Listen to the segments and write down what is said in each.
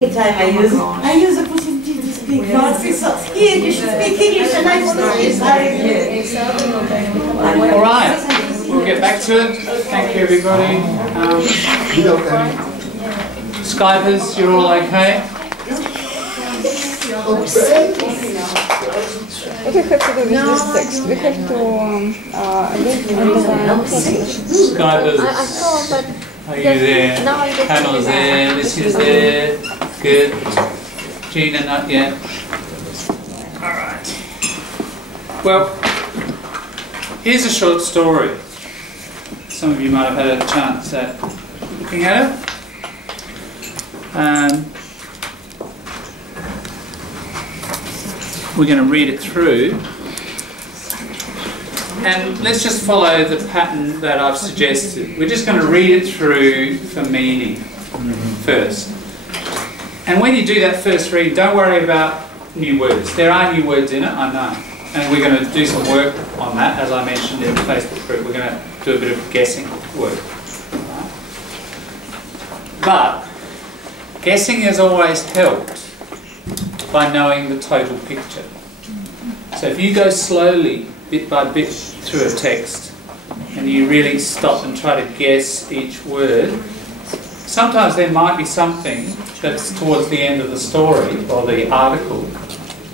Time I use the opportunity to speak. No, it's so scared. You should speak English, and I want to speak. All right, we'll get back to it. Thank you, everybody. Skypers, you're all okay? What we have to do with this text? We have to underline process. Skypers, are you there? Pamela's there, Lucy's there. Good. Gina, not yet. Alright. Well, here's a short story. Some of you might have had a chance at looking at it. We're going to read it through. And let's just follow the pattern that I've suggested. We're just going to read it through for meaning first. And when you do that first read, don't worry about new words. There are new words in it, I know. And we're going to do some work on that, as I mentioned in the Facebook group. We're going to do a bit of guessing work. But guessing has always helped by knowing the total picture. So if you go slowly, bit by bit, through a text, and you really stop and try to guess each word, sometimes there might be something that's towards the end of the story or the article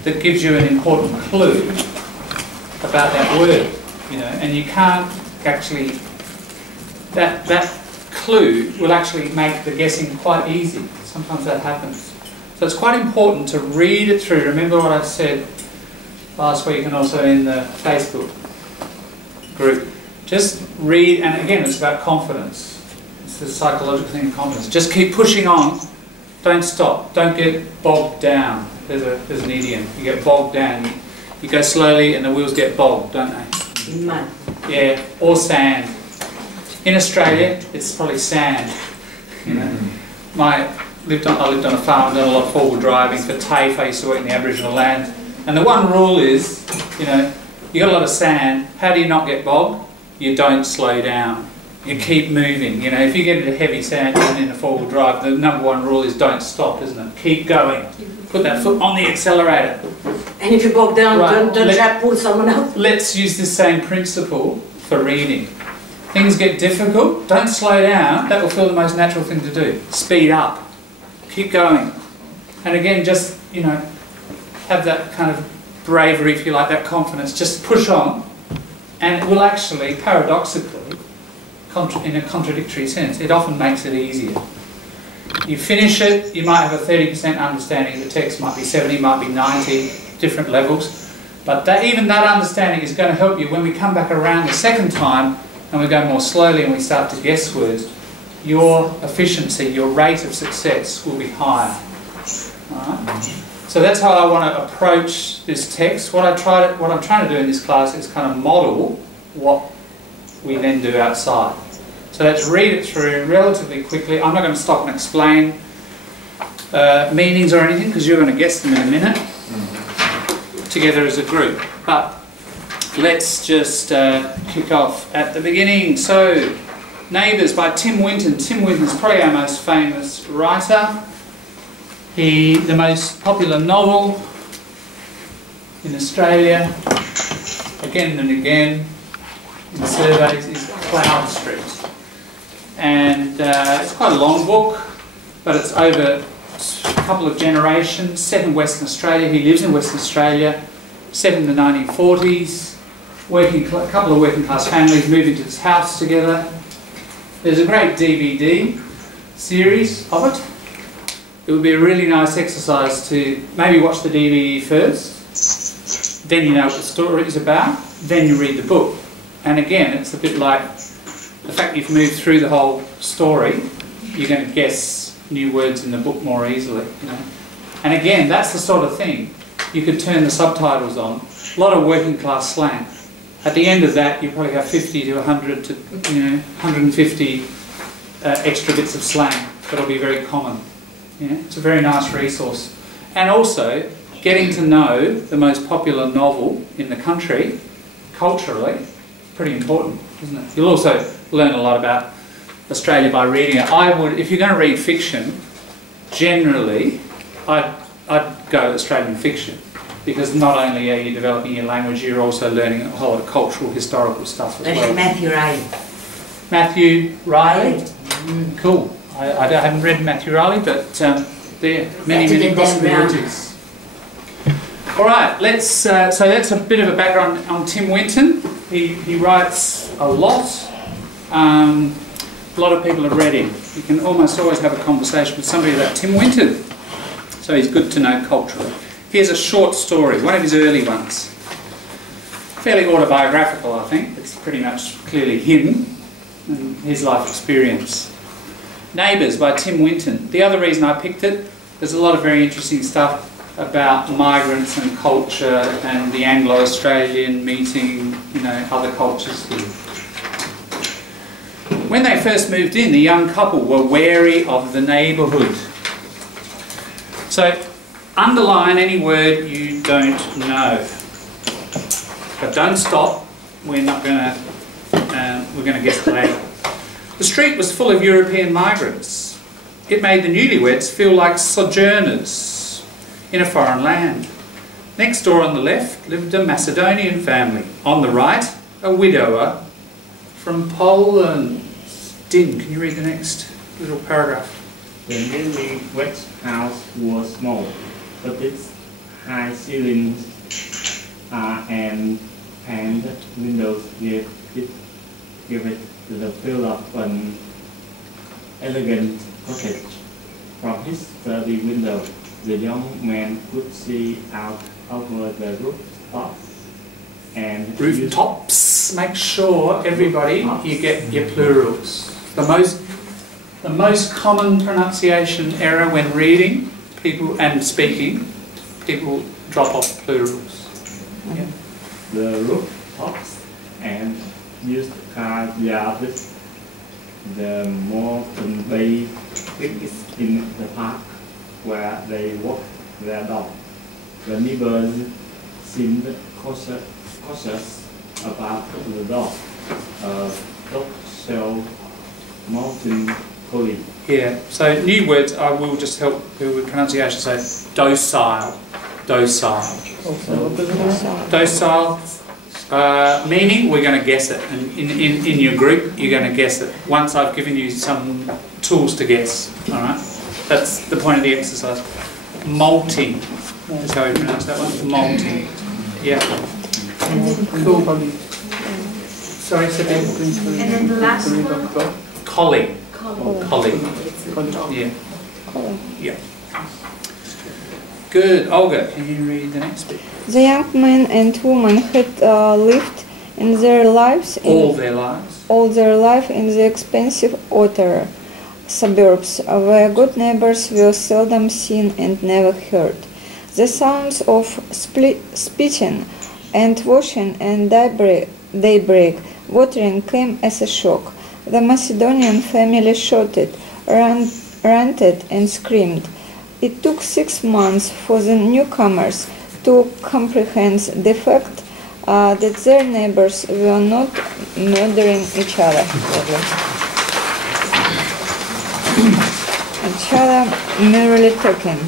that gives you an important clue about that word, you know, and you can't actually, that clue will actually make the guessing quite easy. Sometimes that happens. So it's quite important to read it through. Remember what I said last week and also in the Facebook group. Just read, and again, it's about confidence. It's the psychological thing of confidence. Just keep pushing on. Don't stop. Don't get bogged down. There's an idiom. You get bogged down. You go slowly and the wheels get bogged, don't they? In mud. Yeah, or sand. In Australia, it's probably sand. You know, I lived on a farm, done a lot of four-wheel driving for TAFE. I used to work in the Aboriginal land. And the one rule is, you know, you got a lot of sand. How do you not get bogged? You don't slow down. You keep moving. You know, if you get into heavy sand in a four-wheel drive, the number one rule is don't stop, isn't it? Keep going. Put that foot on the accelerator. And if you bog down, Right. don't try to pull someone else. Let's use this same principle for reading. Things get difficult, don't slow down. That will feel the most natural thing to do. Speed up. Keep going. And again, just, you know, have that kind of bravery, if you like, that confidence. Just push on, and it will actually, paradoxically, in a contradictory sense, it often makes it easier. You finish it, you might have a 30% understanding of the text, might be 70, might be 90, different levels. But even that understanding is going to help you when we come back around the second time and we go more slowly and we start to guess words. Your efficiency, your rate of success will be higher. All right? So that's how I want to approach this text. What I'm trying to do in this class is kind of model what we then do outside. So let's read it through relatively quickly. I'm not going to stop and explain meanings or anything because you're going to guess them in a minute together as a group. But let's just kick off at the beginning. So, Neighbours by Tim Winton. Tim Winton is probably our most famous writer. The most popular novel in Australia, again and again in surveys, is Cloud Street. And it's quite a long book, but it's over a couple of generations, set in Western Australia. He lives in Western Australia, set in the 1940s. A couple of working class families moved into this house together. There's a great DVD series of it. It would be a really nice exercise to maybe watch the DVD first, then you know what the story is about, then you read the book. And again, it's a bit like the fact you've moved through the whole story, you're going to guess new words in the book more easily. You know? And again, that's the sort of thing. You could turn the subtitles on. A lot of working class slang. At the end of that, you probably have 50 to 100 to 150 extra bits of slang that'll be very common. Yeah, it's a very nice resource. And also, getting to know the most popular novel in the country, culturally, pretty important, isn't it? You'll also learn a lot about Australia by reading it. I would, if you're going to read fiction, generally, I'd go Australian fiction, because not only are you developing your language, you're also learning a whole lot of cultural, historical stuff as well. Matthew Riley. Matthew Riley? Cool. I haven't read Matthew Riley, but there are many possibilities. All right, let's. So that's a bit of a background on Tim Winton. He writes a lot. A lot of people have read him. You can almost always have a conversation with somebody about Tim Winton. So he's good to know culturally. Here's a short story, one of his early ones. Fairly autobiographical, I think. It's pretty much clearly him and his life experience. Neighbours by Tim Winton. The other reason I picked it, there's a lot of very interesting stuff about migrants and culture and the Anglo-Australian meeting, you know, other cultures here. When they first moved in, the young couple were wary of the neighbourhood. So, underline any word you don't know. But don't stop. We're not going to. We're going to guess later. The street was full of European migrants. It made the newlyweds feel like sojourners in a foreign land. Next door on the left lived a Macedonian family. On the right, a widower from Poland. Din, can you read the next little paragraph? The newlywed house was small, but its high ceilings and windows gave it the feel of an elegant cottage. From his study window, the young man could see out over the rooftops and rooftops. Make sure everybody you get your plurals. The most common pronunciation error when reading people and speaking, people drop off plurals. Yeah. The rooftops and used car yards, the Moreton Bay is in the park where they walked their dog. The neighbors seemed cautious about the dog. Dog shell mountain collie. Yeah, so new words, I will just help people with pronunciation. So docile, docile. Docile, meaning we're going to guess it. And in your group, you're going to guess it. Once I've given you some tools to guess, all right? That's the point of the exercise. Molting, that's how we pronounce that one. Molting, yeah. Cool. Sorry, Sabine. And then the last one? Collie. Collie. Yeah. Yeah. Good. Olga, can you read the next bit? The young man and woman had lived in their lives all their life in the expensive outer suburbs, where good neighbors were seldom seen and never heard. The sounds of spitting and washing and daybreak watering came as a shock. The Macedonian family shouted, ranted and screamed. It took 6 months for the newcomers to comprehend the fact that their neighbors were not murdering each other. Merely talking.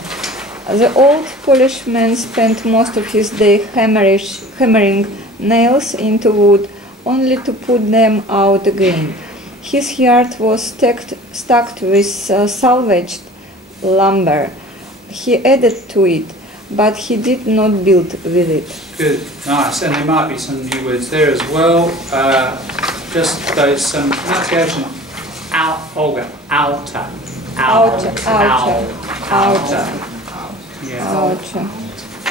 The old Polish man spent most of his day hammering nails into wood, only to put them out again. His yard was stacked with salvaged lumber. He added to it, but he did not build with it. Good, nice, and there might be some new words there as well. Just those some pronunciation. Olga, outer. Outer. Yeah. Outer.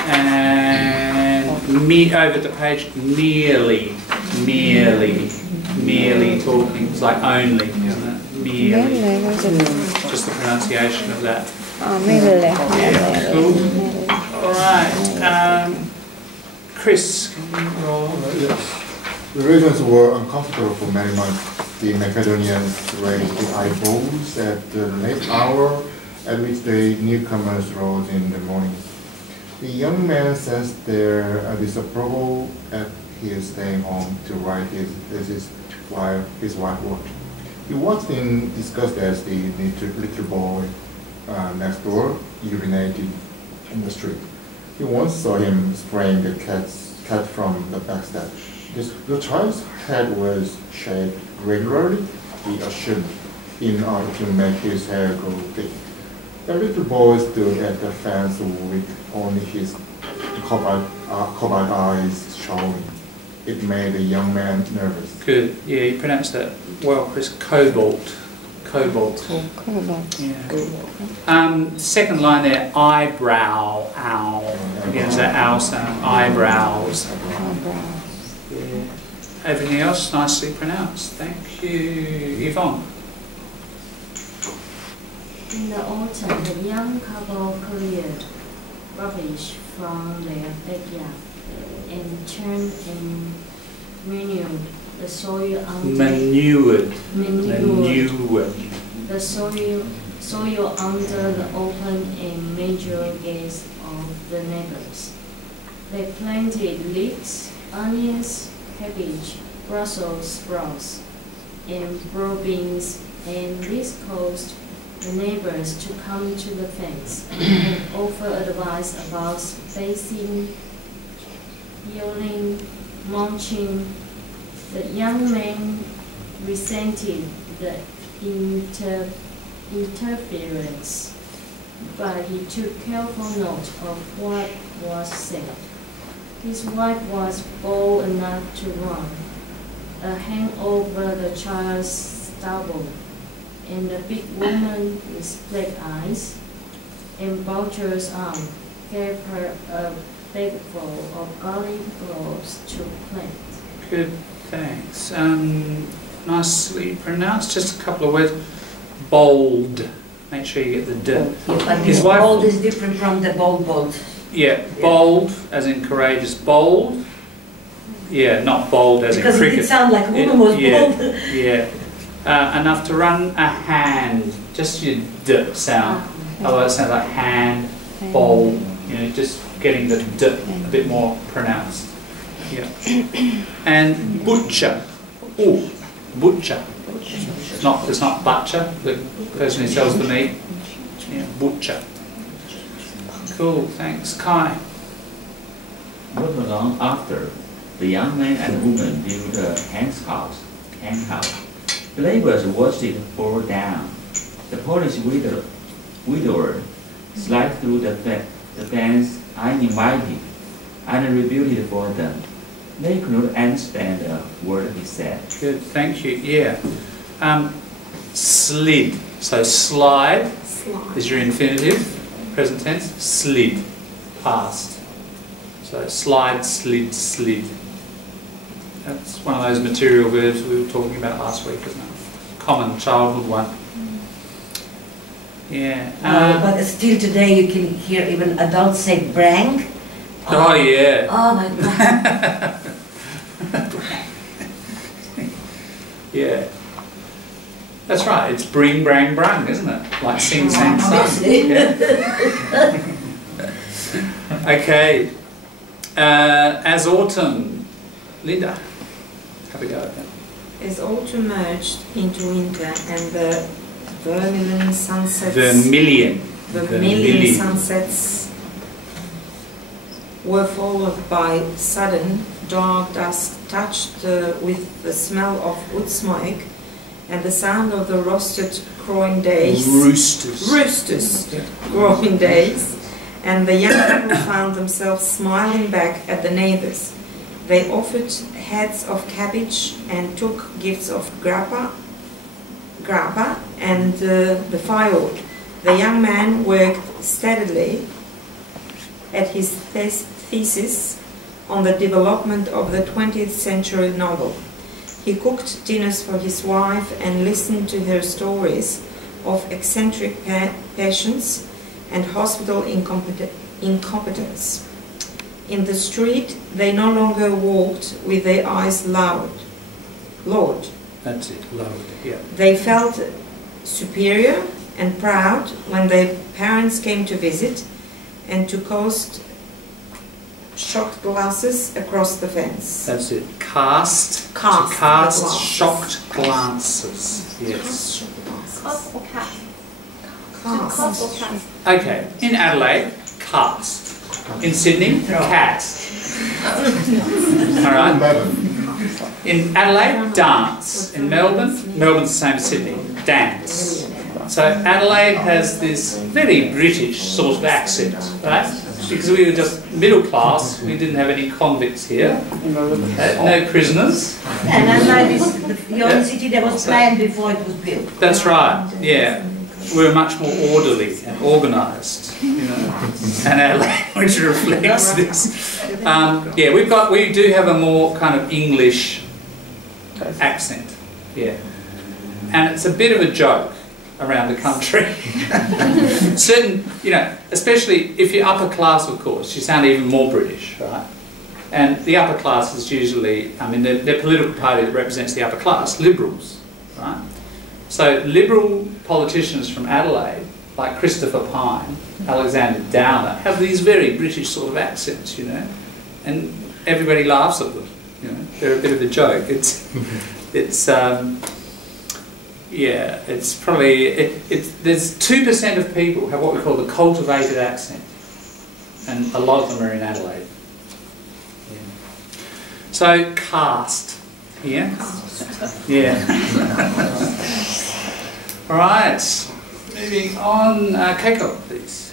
And over the page, merely talking. It's like only, isn't it? Merely. Just the pronunciation of that. Yeah, cool. All right. Chris, can you roll? Yes. The residents were uncomfortable for many months. The Macedonians raised the eyebrows at the late hour at which the newcomers rose in the morning. The young man sensed their disapproval at his staying home to write his thesis while his wife worked. He watched in disgust as the little boy next door urinated in the street. He once saw him spraying the cat from the back step. The child's head was shaved regularly, he assumed, in order to make his hair grow thick. The little boy stood at the fence with only his covered eyes showing. It made the young man nervous. Good. Yeah, you pronounced that well, Chris. Cobalt. Cobalt. Cobalt. Yeah. Second line there, eyebrow, owl. Again, it's that owl sound. Eyebrows. Yeah. Everything else nicely pronounced. Thank you, Yvonne. In the autumn, the young couple cleared rubbish from their backyard and turned and manured the soil under Manured. the soil under the open and major gates of the neighbors. They planted leeks, onions, cabbage, Brussels sprouts, and broad beans, and this caused the neighbors to come to the fence and offer advice about spacing, healing, mulching. The young man resented the interference, but he took careful note of what was said. His wife was bold enough to run a hand over the child's stubble, and the big woman with black eyes and bulged arm gave her a bagful of garlic cloves to plant. Good, thanks. Nicely pronounced. Just a couple of words. Bold. Make sure you get the D. But His this wife- bold is different from the bold. Yeah, bold as in courageous. Bold. Yeah, not bold as Because in it cricket. did sound like a woman was yeah, bold. yeah. Enough to run a hand. Just your D sound. Otherwise it sounds like hand, bold. You know, just getting the D a bit more pronounced. Yeah. And butcher. Oh, butcher. It's not butcher, the person who sells the meat. Yeah, butcher. Cool, thanks. Kai. Not long after, the young man and woman built a hen house. The neighbors watched it fall down. The Polish widower slid through the fence uninvited and rebuilt it for them. They could not understand a word he said. Good, thank you. Yeah. Slid. So slide is your infinitive, present tense. Slid, past. So slide, slid, slid. That's one of those material verbs we were talking about last week, isn't it? Common childhood one. Yeah. But still today you can hear even adults say brang. Oh yeah. Oh my God. Yeah. That's right, it's bring, brang, brung, isn't it? Like sing, sang, sung. Obviously. Yeah. Okay. As autumn. Linda, have a go at that. As autumn merged into winter and the vermilion sunsets, Vermilion. sunsets were followed by sudden dark dusk touched with the smell of wood smoke and the sound of the roasted crowing days. Roosters Yeah. crowing days, and the young people found themselves smiling back at the neighbors. They offered heads of cabbage and took gifts of grappa and the firewood. The young man worked steadily at his thesis on the development of the 20th century novel. He cooked dinners for his wife and listened to her stories of eccentric patients and hospital incompetence. In the street, they no longer walked with their eyes lowered. That's it, lowered, yeah. They felt superior and proud when their parents came to visit and to cast shocked glasses across the fence. That's it. Cast. Cast To cast glasses. shocked glances. Yes. Cast or cast? Okay, in Adelaide, cast. In Sydney, cast. Alright? In Adelaide, dance. In Melbourne, Melbourne's the same as Sydney, dance. So Adelaide has this very British sort of accent, right? Because we were just middle class, we didn't have any convicts here, no prisoners. And Adelaide is the only city that was planned before it was built. That's right, yeah. We were much more orderly and organised, you know, and Adelaide, which reflects this. Yeah, we do have a more kind of English accent, yeah, and it's a bit of a joke around the country. Certain, you know, especially if you're upper class, of course, you sound even more British, right? And the upper class is usually, I mean, the political party that represents the upper class, Liberals, right? So Liberal politicians from Adelaide, like Christopher Pyne, Alexander Downer, have these very British sort of accents, you know, and everybody laughs at them, you know, they're a bit of a joke. Yeah, it's probably, there's 2% of people have what we call the cultivated accent, and a lot of them are in Adelaide. Yeah. So, cast here. Yeah. Alright, moving on. Keiko, please.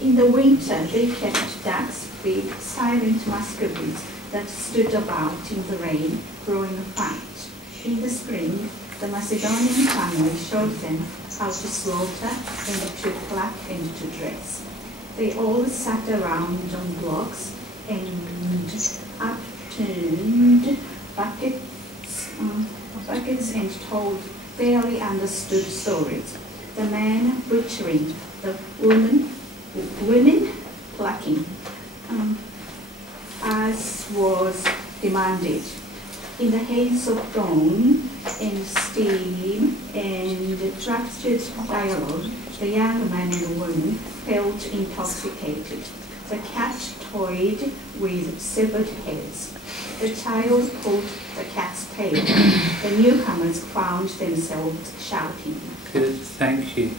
In the winter, they kept ducks, big, silent muscovys that stood about in the rain, growing fat. In the spring, the Macedonian family showed them how to slaughter and to pluck and to dress. They all sat around on blocks and upturned buckets and told barely understood stories. The man butchering, the women plucking, as was demanded. In the haze of dawn and steam and structured dialogue, the young man and the woman felt intoxicated. The cat toyed with severed heads. The child pulled the cat's tail. The newcomers found themselves shouting. Good, thank you.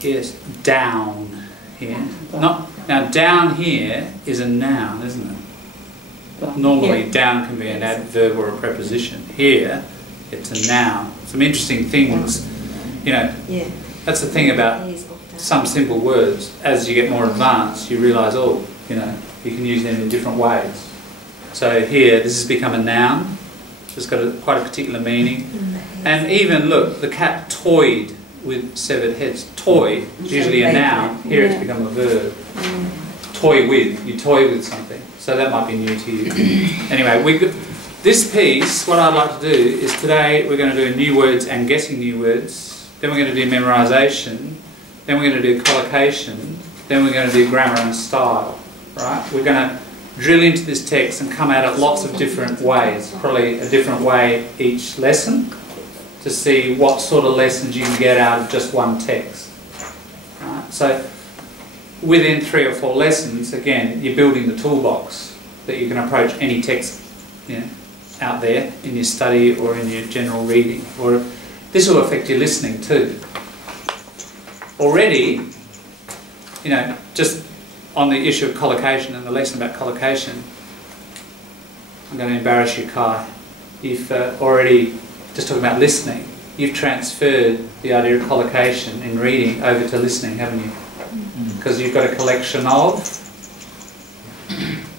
Yes, down here. Now, down here is a noun, isn't it? Normally, down can be an adverb or a preposition. Here, it's a noun. Some interesting things, you know, that's the thing about some simple words. As you get more advanced, you realise, oh, you know, you can use them in different ways. So here, this has become a noun. It's got quite a particular meaning. And even, look, the cat toyed with severed heads. Toy is usually a noun. Here it's become a verb. Toy with. You toy with something. So that might be new to you. Anyway, this piece, what I'd like to do is today we're going to do new words and guessing new words. Then we're going to do memorisation. Then we're going to do collocation. Then we're going to do grammar and style. Right? We're going to drill into this text and come at it lots of different ways. Probably a different way each lesson to see what sort of lessons you can get out of just one text. Right? So within 3 or 4 lessons, again, you're building the toolbox that you can approach any text, you know, out there in your study or in your general reading. Or this will affect your listening too. Already, you know, just on the issue of collocation and the lesson about collocation, I'm going to embarrass you, Kai. You've already, just talking about listening, you've transferred the idea of collocation in reading over to listening, haven't you? Because you've got a collection of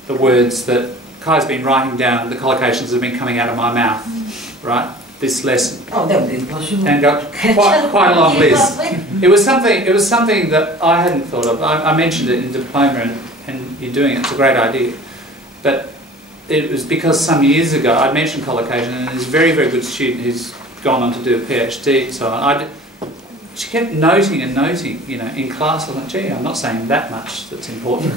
the words that Kai's been writing down, the collocations that have been coming out of my mouth, right? This lesson. Oh, that would be impossible. And got quite a long list. It was something that I hadn't thought of. I mentioned it in diploma, and you're doing it. It's a great idea. But it was because some years ago I'd mentioned collocation, and there's a very, very good student who's gone on to do a PhD and so on. She kept noting and noting, you know, in class. I was like, gee, I'm not saying that much that's important.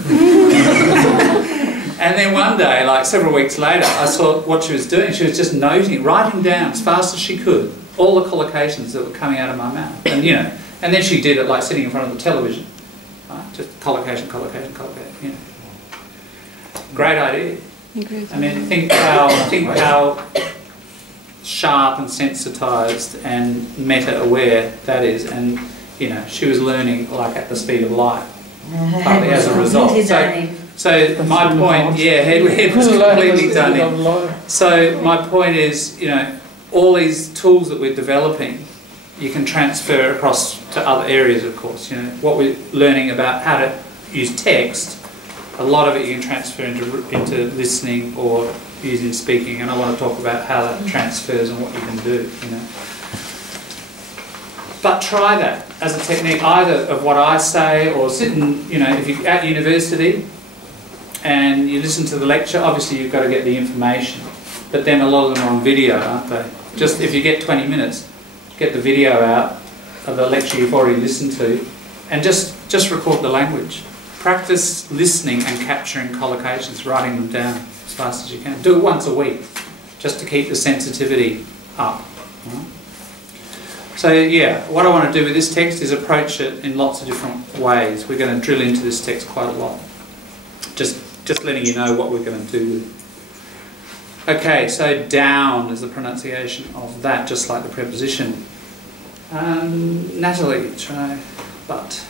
And then one day, like several weeks later, I saw what she was doing. She was just noting, writing down as fast as she could, all the collocations that were coming out of my mouth. And, you know, and then she did it like sitting in front of the television. Right? Just collocation, collocation, collocation, you know. Great idea. I mean, think how sharp and sensitised and meta-aware that is. And you know, she was learning like at the speed of light, partly as a result. So my point, yeah, head was completely done in. So my point is, you know, all these tools that we're developing, you can transfer across to other areas, of course. You know, what we're learning about how to use text, a lot of it you can transfer into listening or using speaking, and I want to talk about how that transfers and what you can do, you know. But try that as a technique, either of what I say or sitting, you know, if you're at university and you listen to the lecture, obviously you've got to get the information. But then a lot of them are on video, aren't they? Just if you get 20 minutes, get the video out of the lecture you've already listened to and just record the language. Practice listening and capturing collocations, writing them down as fast as you can. Do it once a week, just to keep the sensitivity up. Right? So yeah, what I want to do with this text is approach it in lots of different ways. We're going to drill into this text quite a lot. Just letting you know what we're going to do with it. Okay, so down is the pronunciation of that, just like the preposition. Natalie, try but.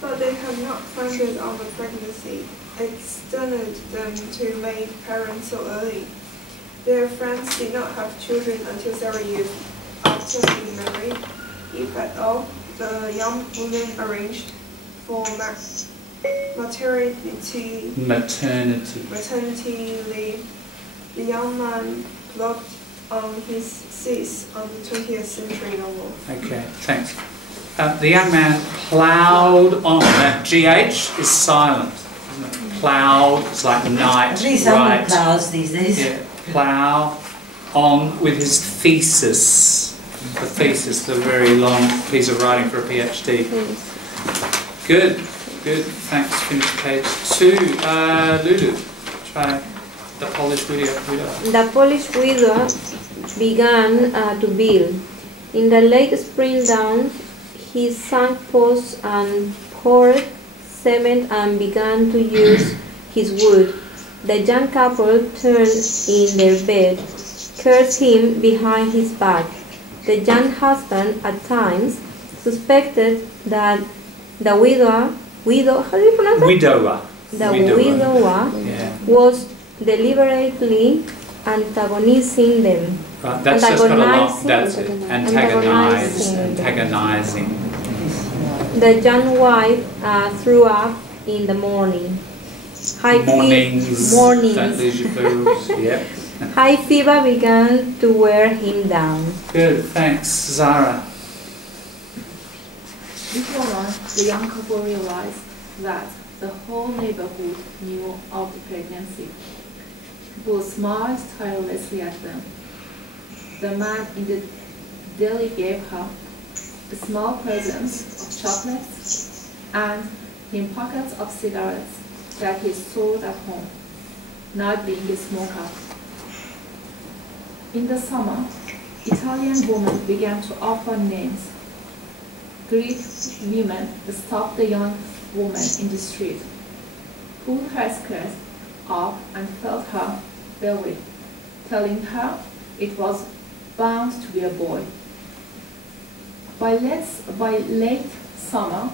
But they have not founded on the pregnancy. It stunned them to make parents so early. Their friends did not have children until several years after being married. If at all, the young woman arranged for maternity leave. The young man plugged on his seats on the 20th century novel. Okay, thanks. The young man ploughed on. That GH is silent. Isn't it? Ploughed, it's like night. At least someone ploughs these days. Yeah, plough on with his thesis. The thesis, the very long piece of writing for a PhD. Good, good. Thanks. Finish page 2. Lulu, try the Polish widow. The Polish widow began to build. In the late spring dawn, he sank posts and poured cement and began to use his wood. The young couple turned in their bed, cursed him behind his back. The young husband at times suspected that the widower was deliberately antagonizing them. Right, that's just got a lot. That's it. Antagonizing. The young wife threw up in the morning. Mornings. Don't lose your plurals. Yep. High fever began to wear him down. Good, thanks. Zara. Before long, the young couple realized that the whole neighborhood knew of the pregnancy. People smiled tirelessly at them. The man in the deli gave her a small presents of chocolates and in pockets of cigarettes that he sold at home, not being a smoker. In the summer, Italian women began to offer names. Greek women stopped the young woman in the street, pulled her skirt up and felt her belly, telling her it was bound to be a boy. By late summer,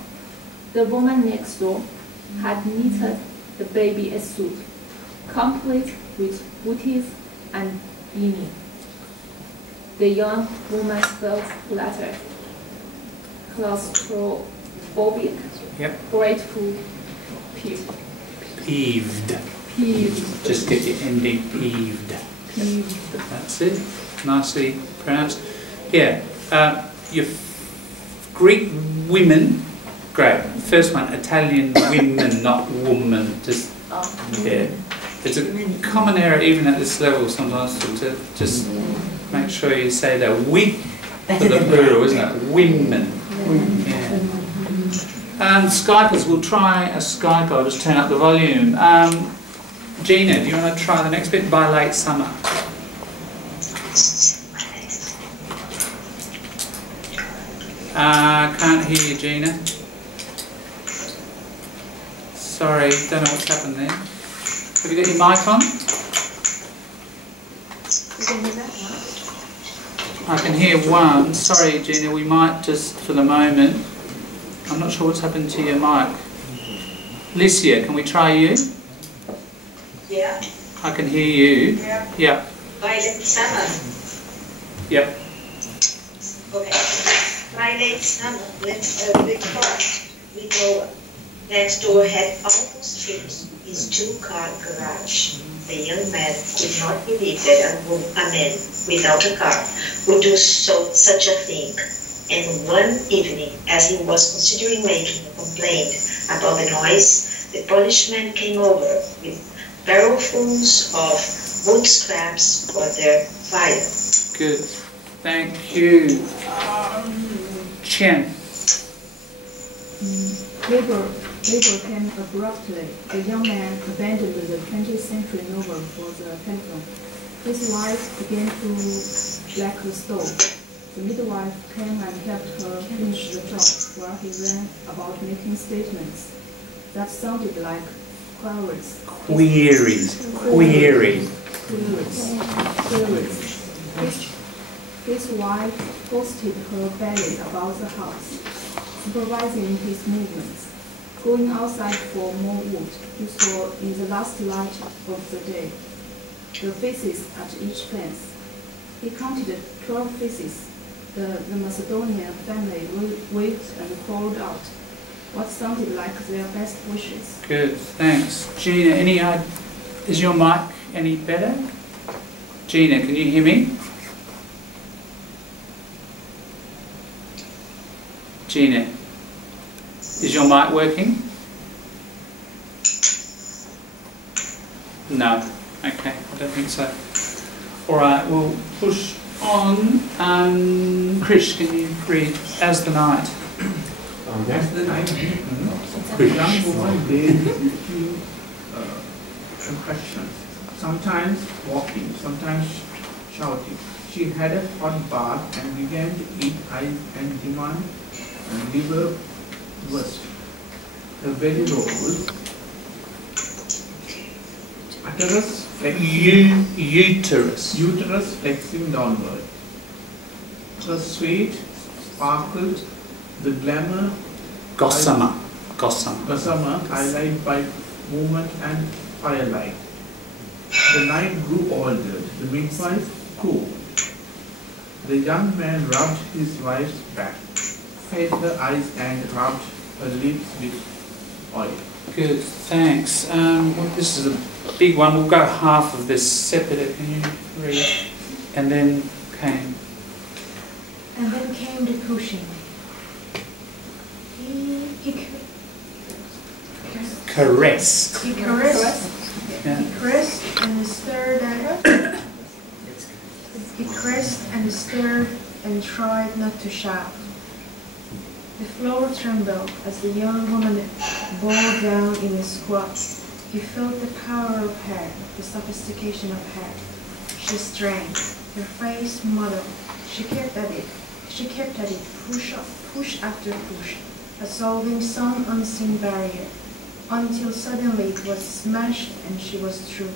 the woman next door had knitted the baby a suit, complete with booties and beanie. The young woman felt flattered, claustrophobic, grateful, peeved. Just get your ending peeved. That's it. Nicely pronounced. Yeah. Your Greek women, great. First one, Italian women, not woman. Just yeah. It's a common error even at this level sometimes to just make sure you say that we for the plural, isn't it? Women. Yeah. Skypers, we'll try a Skype. I'll just turn up the volume. Gina, do you want to try the next bit? By late summer. Can't hear you, Gina. Sorry, don't know what's happened there. Have you got your mic on? I can hear one. Sorry, Gina, we might just, for the moment, I'm not sure what's happened to your mic. Licia, can we try you? Yeah. I can hear you. Yeah. Yeah. Violet Summer. Yep. Okay. Violet Summer lived a big car with Noah. Next door had almost finished his two-car garage. The young man could not believe that a man without a car would do such a thing. And one evening, as he was considering making a complaint about the noise, the policeman came over with barrelfuls of wood scraps for their fire. Good. Thank you. Chen. Labor came abruptly. The young man abandoned the 20th century novel for the telephone. His wife began to black the stove. The midwife came and helped her finish the job while he ran about making statements that sounded like queries. His wife posted her belly about the house, supervising his movements. Going outside for more wood, he saw in the last light of the day the faces at each fence. He counted 12 faces. The Macedonian family waved and called out what sounded like their best wishes. Good, thanks. Gina, is your mic any better? Gina, can you hear me? Gina, is your mic working? No. Okay, I don't think so. All right, we'll push on. Krish, can you read As the Night? As the night, the young woman bathed between impressions, sometimes walking, sometimes shouting. She had a hot bath and began to eat ice and demand liver burst. Her belly rose, uterus flexing downward. Her sweat sparkled, the glamour Gossamer, highlighted by movement and firelight. The night grew older, the midwife cooled. The young man rubbed his wife's back, fed her eyes and rubbed her lips with oil. Good, thanks. This is a big one. We'll go half of this. Sepida, can you read? And then came. And then came the pushing. Caressed. He caressed. Yeah. He caressed and stirred and and tried not to shout. The floor trembled as the young woman bowed down in a squat. He felt the power of hair, the sophistication of hair. She strained, her face muddled. She kept at it, push after push, solving some unseen barrier, until suddenly it was smashed and she was through.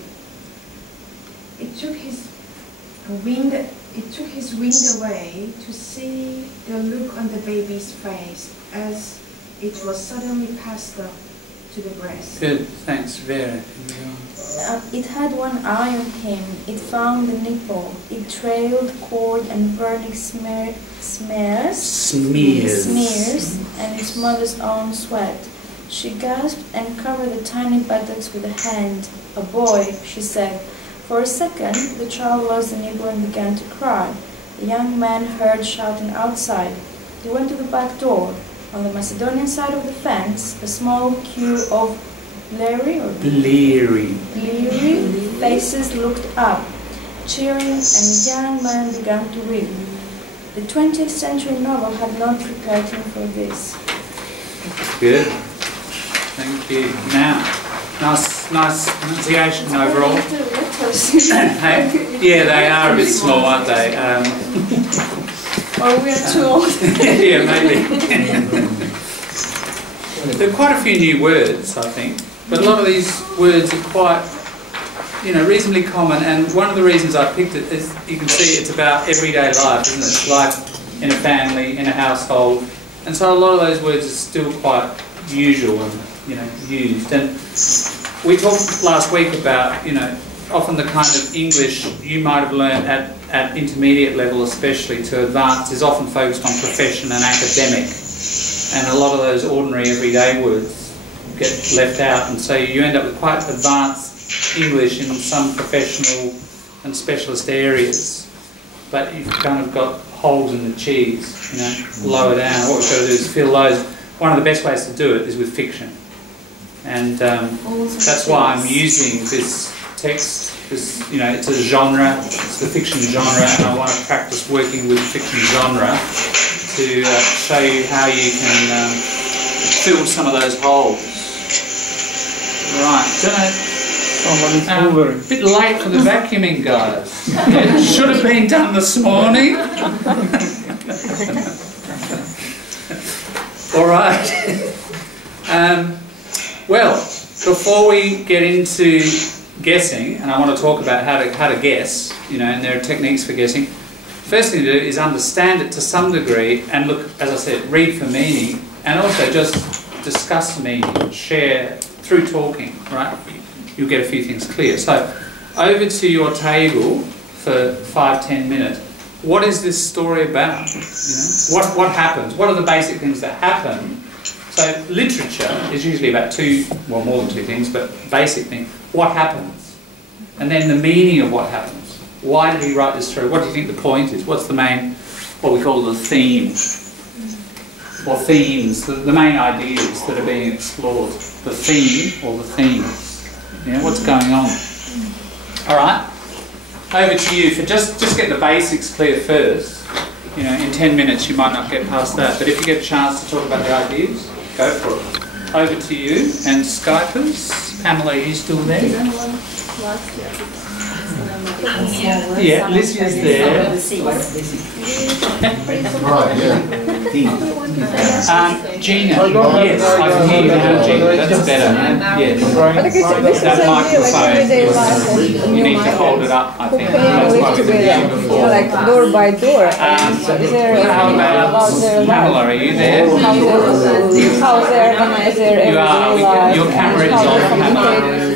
It took his wind away to see the look on the baby's face as it was suddenly passed up to the breast. Good, thanks, Vera. It had one eye on him. It found the nipple. It trailed cord and burning smears, and its mother's own sweat. She gasped and covered the tiny buttocks with a hand. A boy, she said. For a second, the child lost the nipple and began to cry. The young man heard shouting outside. He went to the back door. On the Macedonian side of the fence, a small queue of bleary faces looked up, cheering, and the young man began to weep. The 20th century novel had not prepared him for this. Good. Thank you. Now, nice pronunciation overall. Hey? Yeah, they are a bit small, aren't they? Or we are too old. Yeah, maybe. There are quite a few new words, I think, but a lot of these words are quite reasonably common, and one of the reasons I picked it is you can see it's about everyday life, isn't it? It's life in a family, in a household, and so a lot of those words are still quite usual and used. And we talked last week about often the kind of English you might have learned at intermediate level, especially to advanced, is often focused on profession and academic, and a lot of those ordinary everyday words get left out, and so you end up with quite advanced English in some professional and specialist areas, but you've kind of got holes in the cheese, lower down. What we've got to do is fill those. One of the best ways to do it is with fiction, and that's why I'm using this text. Because it's a genre, it's the fiction genre, and I want to practice working with the fiction genre to show you how you can fill some of those holes. Right, a bit late for the vacuuming, guys. It should have been done this morning. All right. Well, before we get into guessing, and I want to talk about how to guess, and there are techniques for guessing. First thing to do is understand it to some degree, and look, as I said, read for meaning, and also just discuss meaning, share through talking, right? You'll get a few things clear. So, over to your table for 5-10 minutes. What is this story about? What happens? What are the basic things that happen? So, literature is usually about more than two things, but basic thing. What happens? And then the meaning of what happens. Why did he write this through? What do you think the point is? What's the main, what we call the theme? Or themes, the main ideas that are being explored. The theme or the themes. What's going on? Alright, over to you. For just get the basics clear first. In 10 minutes you might not get past that, but if you get a chance to talk about the ideas, go for it. Over to you, and Skypers. Pamela, are you still there? Yeah, Lycia's there. Right, yeah. Gina, yes, I can hear you now, Gina. That's better. Yes. That microphone, you need to hold it up, I think. That's what we did before. Like door by door. How about Pamela, are you there? How they organize their everyday life. Your camera is on,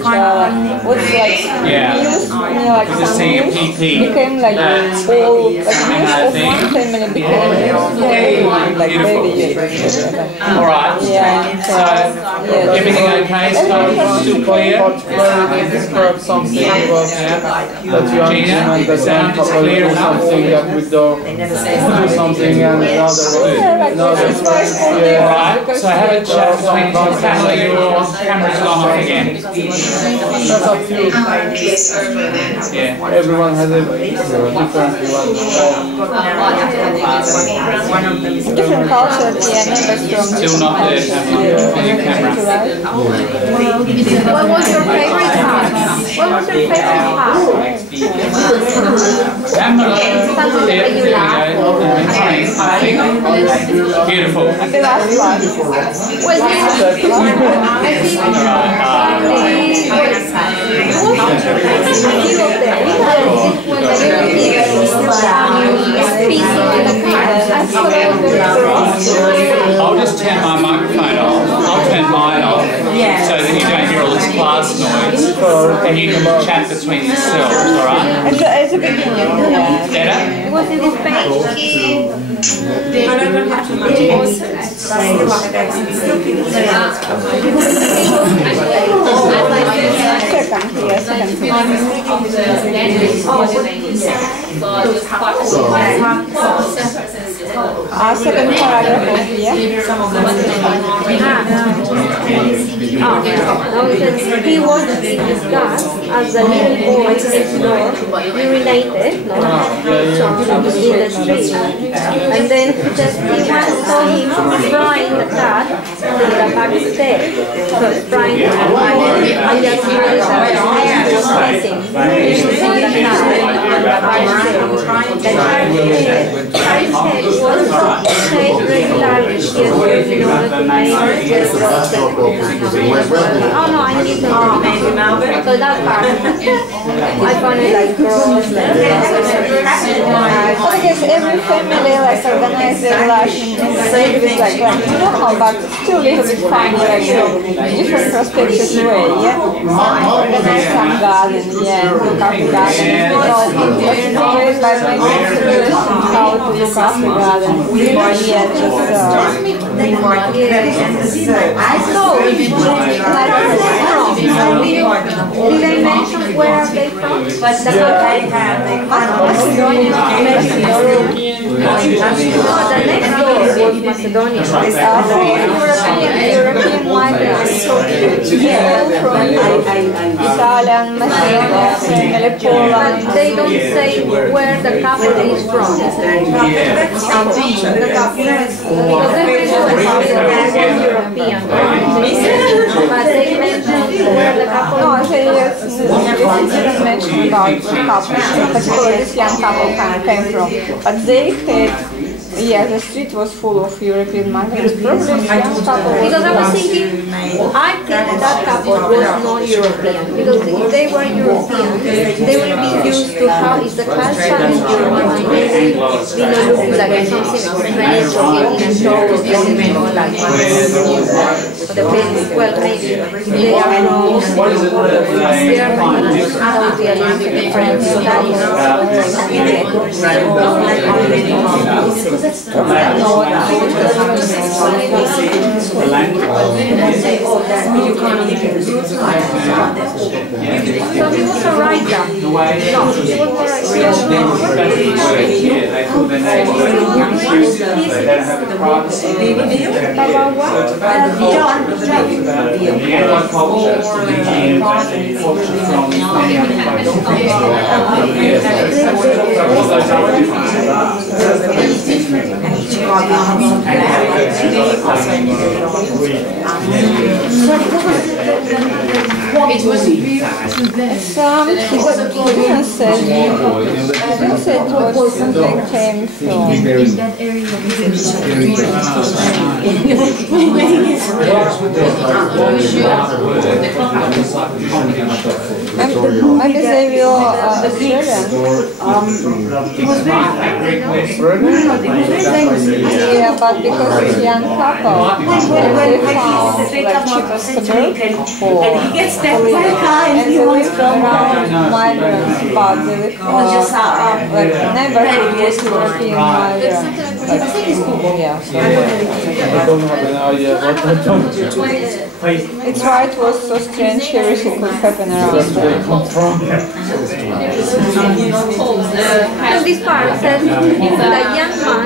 Pamela. What's like news, like just seeing a PP. became like all like news of one family became like baby. Alright. Yeah. So everything okay? Still clear? Describe something about that young Gina, woman that sound is clear enough? something that we do something and another Alright, so have a chat between your family. Your camera's gone off again. That's up to you. Yeah. Everyone has a different Different culture, yeah, members from Still not there, Pamela, on your camera. What was your favorite part? What was your favorite part? Pamela, there we go. Beautiful. The last one. Was I'll just turn my microphone off. I'll turn mine off so that you don't hear all this class noise, and you can chat between yourselves, alright? It's a beginning, yeah. Better? was in this page? Second paragraph of here. He was discussed as the little boy next door urinated in the street. And then he saw him frying the cat on the back step. So frying the cat and just missing. The child head was shaped regularly here in order to make the oh no, I need to maybe Melbourne. So that part, I found it like gross. Because every family like organize their life in a little bit like normal, but still a little bit fun, like different perspectives way, yeah? Organize some garden, yeah, look after garden. Ways by making suggestions how to look after garden. Yeah, just did they mention where are they from? But the Macedonia. No, the next door was Macedonia. European migrants. From Italian, Macedonia, Poland. They don't say where the couple is from. The couple. European. But they mentioned where the couple. No, I didn't mention about the couple, particularly this young couple came from. But they had, yeah, the street was full of European migrants. Probably this young couple. Because I was thinking, I think that couple was not European. Because if they were European, they would be used to how is the culture in Europe and maybe looking like something strange or getting a show or getting like the place. Well, maybe they are from Germany, Saudi Arabia, France, so he was a writer. No, he was about what? It was beautiful to them. Some people said they came from. In that area, Maybe they will Australian. Yeah, but because it's young couple, they found like cheaper suburb for and they live around migrants, but they live like neighborhood with European migrants. Like, yeah, it's why it was so strange everything could happen around there. So this part says the young man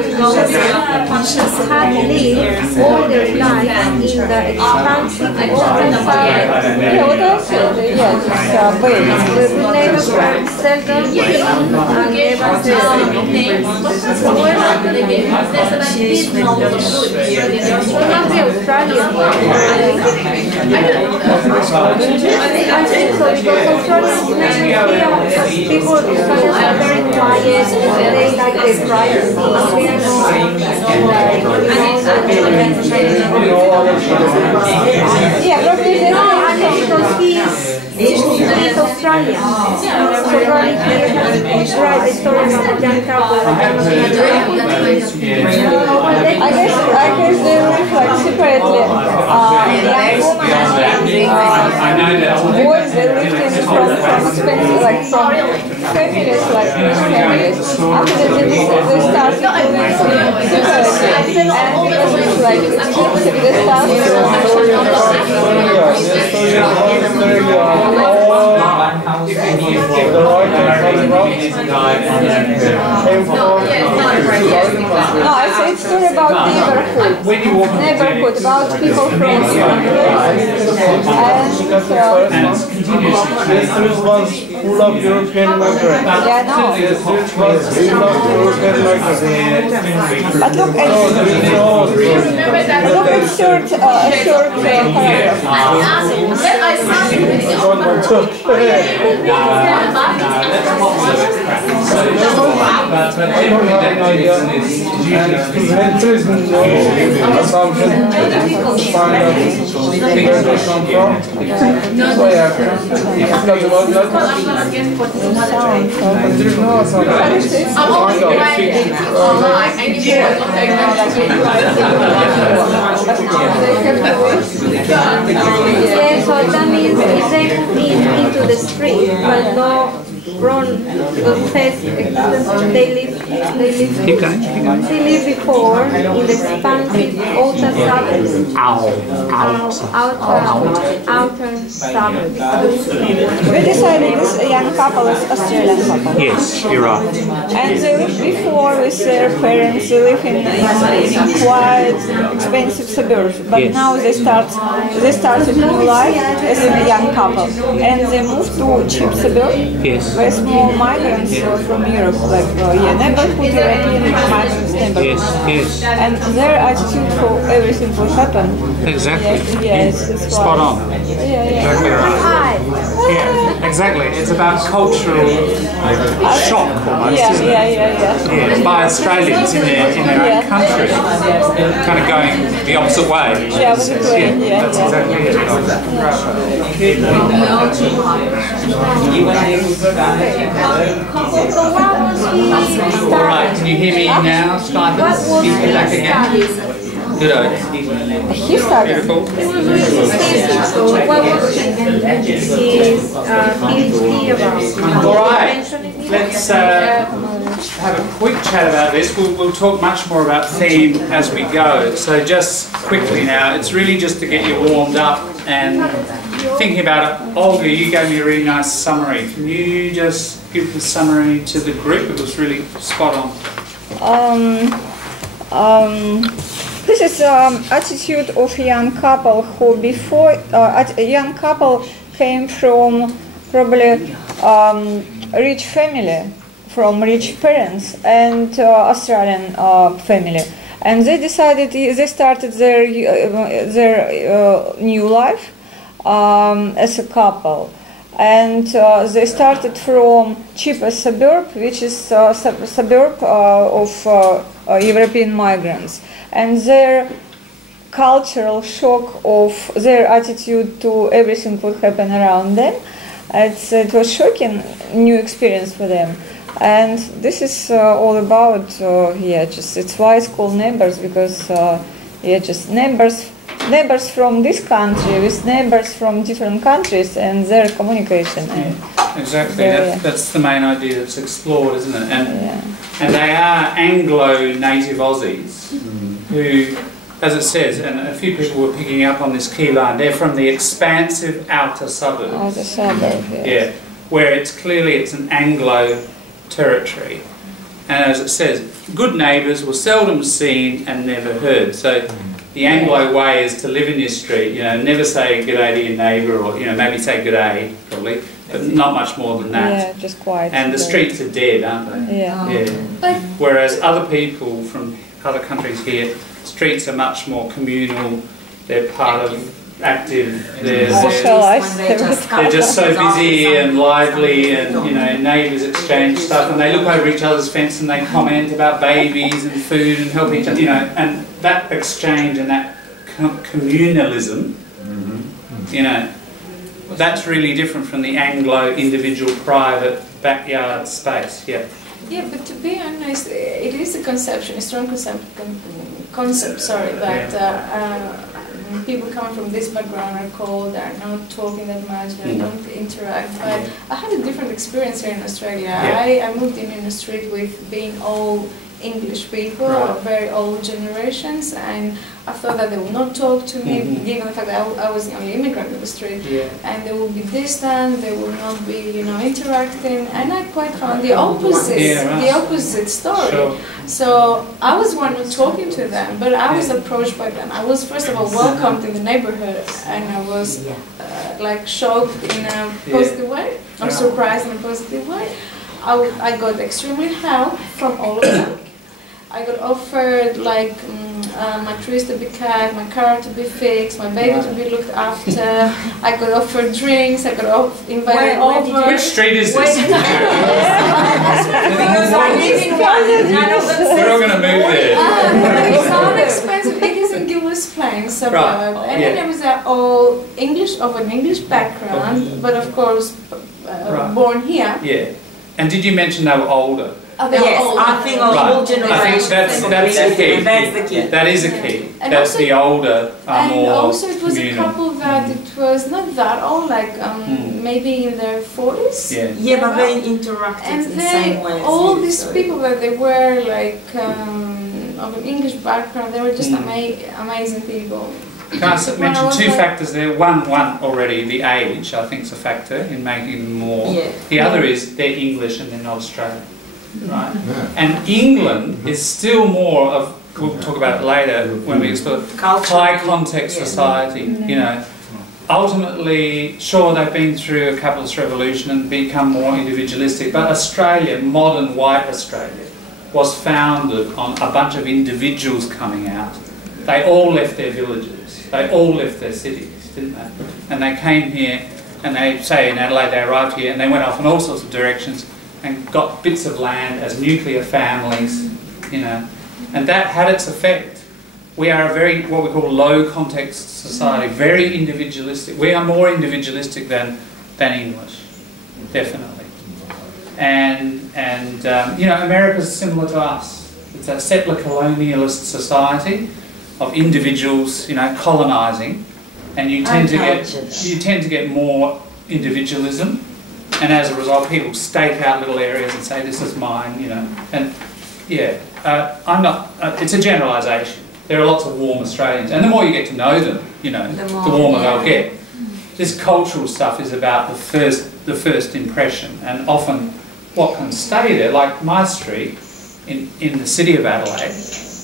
had lived all their life in the expansive open side. Yeah, what else? Yeah, just base. The neighbors were seldom seen and never seen. However, she's not the Australian one. I think so, because Australians people are very quiet, they like their privacy, yeah, probably they no, I think because he's Australian. So probably he has right the story about the young couple. I guess they live like separately. Young woman and boys, they lived in from expensive, like from families, like rich families. After they started to live separately, and because it's like expensive, they started No, I say it's story about neighborhood, about people from different places. This street was full of European migrants. Yeah, no. This street was full of European migrants. But look at short paragraph. Yeah, so that means if they move into the street, but no run, because it says they live before in the expansive outer suburbs. Outer suburbs. We decided this young couple is Australian couple. Yes, you're right. And they lived before with their parents. They live in quite expensive suburbs. But Yes. now they started new life as a young couple. And they moved to cheap suburb. Yes. Where small migrants from Europe, like neighborhood European migrants neighborhood. Yes, yes. And their attitude for everything will happen. Exactly. Yes, it's Spot right. on. Exactly right. Hi. Yeah, exactly. It's about cultural shock almost, isn't it? Yeah, by Australians in their own country, kind of going the opposite way. Yeah, that's exactly it. All right, can you hear me now, Stipend? Speak back again. Good. He started. Beautiful. What was his PhD about? All right, let's have a quick chat about this. We'll talk much more about theme as we go. So just quickly now, it's really just to get you warmed up and thinking about it. Olga, you gave me a really nice summary. Can you just give the summary to the group? It was really spot on. This is attitude of a young couple who before a young couple came from probably rich family, from rich parents and Australian family, and they decided they started their new life as a couple. And they started from cheapest suburb, which is suburb of European migrants. And their cultural shock of their attitude to everything would happen around them, it was shocking new experience for them. And this is all about, just it's why it's called neighbors, because just neighbors from this country with neighbors from different countries and their communication. Exactly, that's the main idea that's explored, isn't it? And they are Anglo-native Aussies who, as it says, and a few people were picking up on this key line, they're from the expansive outer suburbs. Outer suburb, yeah, where it's an Anglo territory. And as it says, good neighbours were seldom seen and never heard. So the Anglo way is to live in your street, never say good day to your neighbour, or maybe say good day, probably, but not much more than that. Yeah, just quiet. And the streets are dead, aren't they? Yeah. Whereas other people from other countries here, streets are much more communal. They're part of active. They're just so busy and lively, and neighbours exchange stuff, and they look over each other's fence and they comment about babies and food and help each other. And that exchange and that communalism, that's really different from the Anglo individual private backyard space. Yeah. Yeah, but to be honest, it is a conception, a strong concept, that people coming from this background are cold, they're not talking that much, they don't interact. But I had a different experience here in Australia. I moved in a street with being all English people, very old generations, and I thought that they would not talk to me, given the fact that I was the only immigrant in the street, and they would be distant, they would not be, interacting, and I quite found the opposite story. Sure. So I was one who talking to them, but I was approached by them. I was first of all welcomed in the neighborhood, and I was like shocked in a positive way, or surprised in a positive way. I got extremely help from all of them. I got offered like my trees to be cut, my car to be fixed, my baby to be looked after. I could offer drinks, I could invite over. Which street is this? We're all going to move there. It's not expensive. It is in Gilwell's Plain suburb, Right. and then there was all English of an English background, but of course born here. Yeah. And did you mention they were older? They were Yes, older. I think our whole generation. I think that's the key. That's the key. That is a key. And That's also- the older are And more also it was communal. a couple that it was not that old, like maybe in their 40s. Yeah. Yeah, but they interacted And in the they, same way. as all you, these so- people that they were like of an English background, they were just amazing people. Can I mention two factors there? One already, the age, I think, is a factor in making them more. Yeah. The other is they're English and they're not Australian. Right? Yeah. And England is still more of, we'll talk about it later when we explore, high context society, you know. Ultimately, sure, they've been through a capitalist revolution and become more individualistic, but Australia, modern white Australia, was founded on a bunch of individuals coming out. They all left their villages, they all left their cities, didn't they? And they came here, and they, say in Adelaide, they arrived here, and they went off in all sorts of directions and got bits of land as nuclear families, you know. And that had its effect. We are a very, what we call low context society, very individualistic. We are more individualistic than English, definitely. And you know, America's similar to us. It's a settler colonialist society of individuals, you know, colonising, and you tend to get more individualism, and as a result, people stake out little areas and say, "This is mine," you know. And yeah, I'm not. It's a generalisation. There are lots of warm Australians, and the more you get to know them, you know, the warmer they'll get. This cultural stuff is about the first impression, and often what can stay there. Like my street in the city of Adelaide,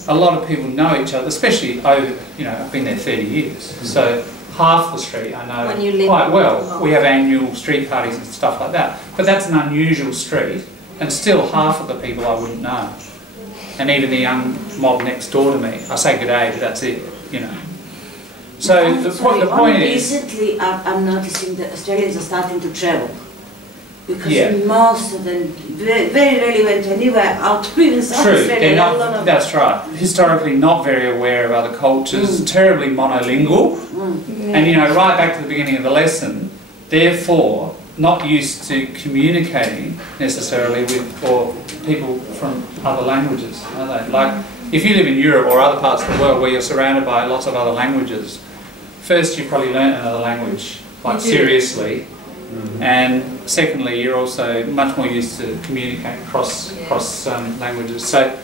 a lot of people know each other, especially over, you know, I've been there 30 years, so half the street I know quite well. We have annual street parties and stuff like that, but that's an unusual street, and still half of the people I wouldn't know. And even the young mob next door to me, I say good day, but that's it, you know. So the point is... Recently, I'm noticing that Australians are starting to travel. Because most of them very rarely went anywhere out of even South True, Australia. they're not, that's right. Historically not very aware of other cultures, terribly monolingual. And you know, right back to the beginning of the lesson, therefore not used to communicating necessarily with or people from other languages, are they? Like, if you live in Europe or other parts of the world where you're surrounded by lots of other languages, first you probably learn another language, like seriously, and secondly you're also much more used to communicating across languages. So,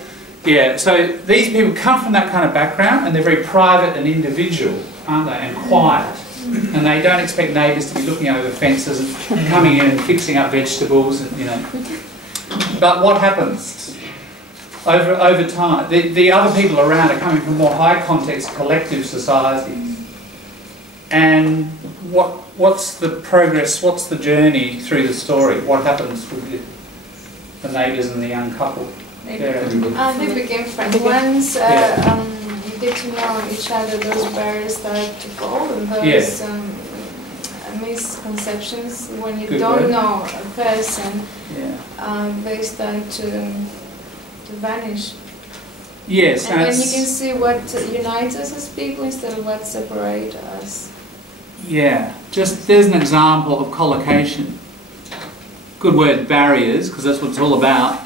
yeah, so these people come from that kind of background and they're very private and individual, aren't they, and quiet. And they don't expect neighbours to be looking over fences and coming in and fixing up vegetables, and you know. But what happens over time? The other people around are coming from more high context collective societies. And what's the progress? What's the journey through the story? What happens with the neighbours and the young couple? They became friends. Once you get to know each other, those barriers start to fall, and those misconceptions, when you don't know a person, they start to vanish. Yes, and then you can see what unites us as people instead of what separates us. Yeah, just there's an example of collocation. Good word, barriers, because that's what it's all about.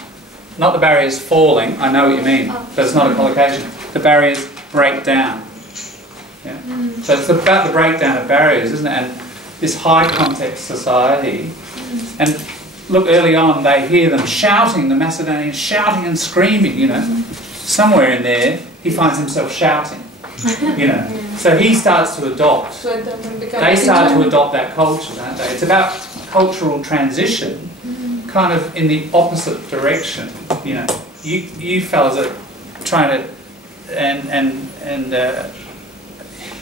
Not the barriers falling, I know what you mean, but it's not a collocation. The barriers break down. Yeah. So it's about the breakdown of barriers, isn't it? And this high context society, and look, early on they hear them shouting, the Macedonians shouting and screaming, you know. Somewhere in there he finds himself shouting, you know. So he starts to adopt. They start to adopt that culture, don't they? It's about cultural transition, kind of in the opposite direction. You know, you fellas are trying to,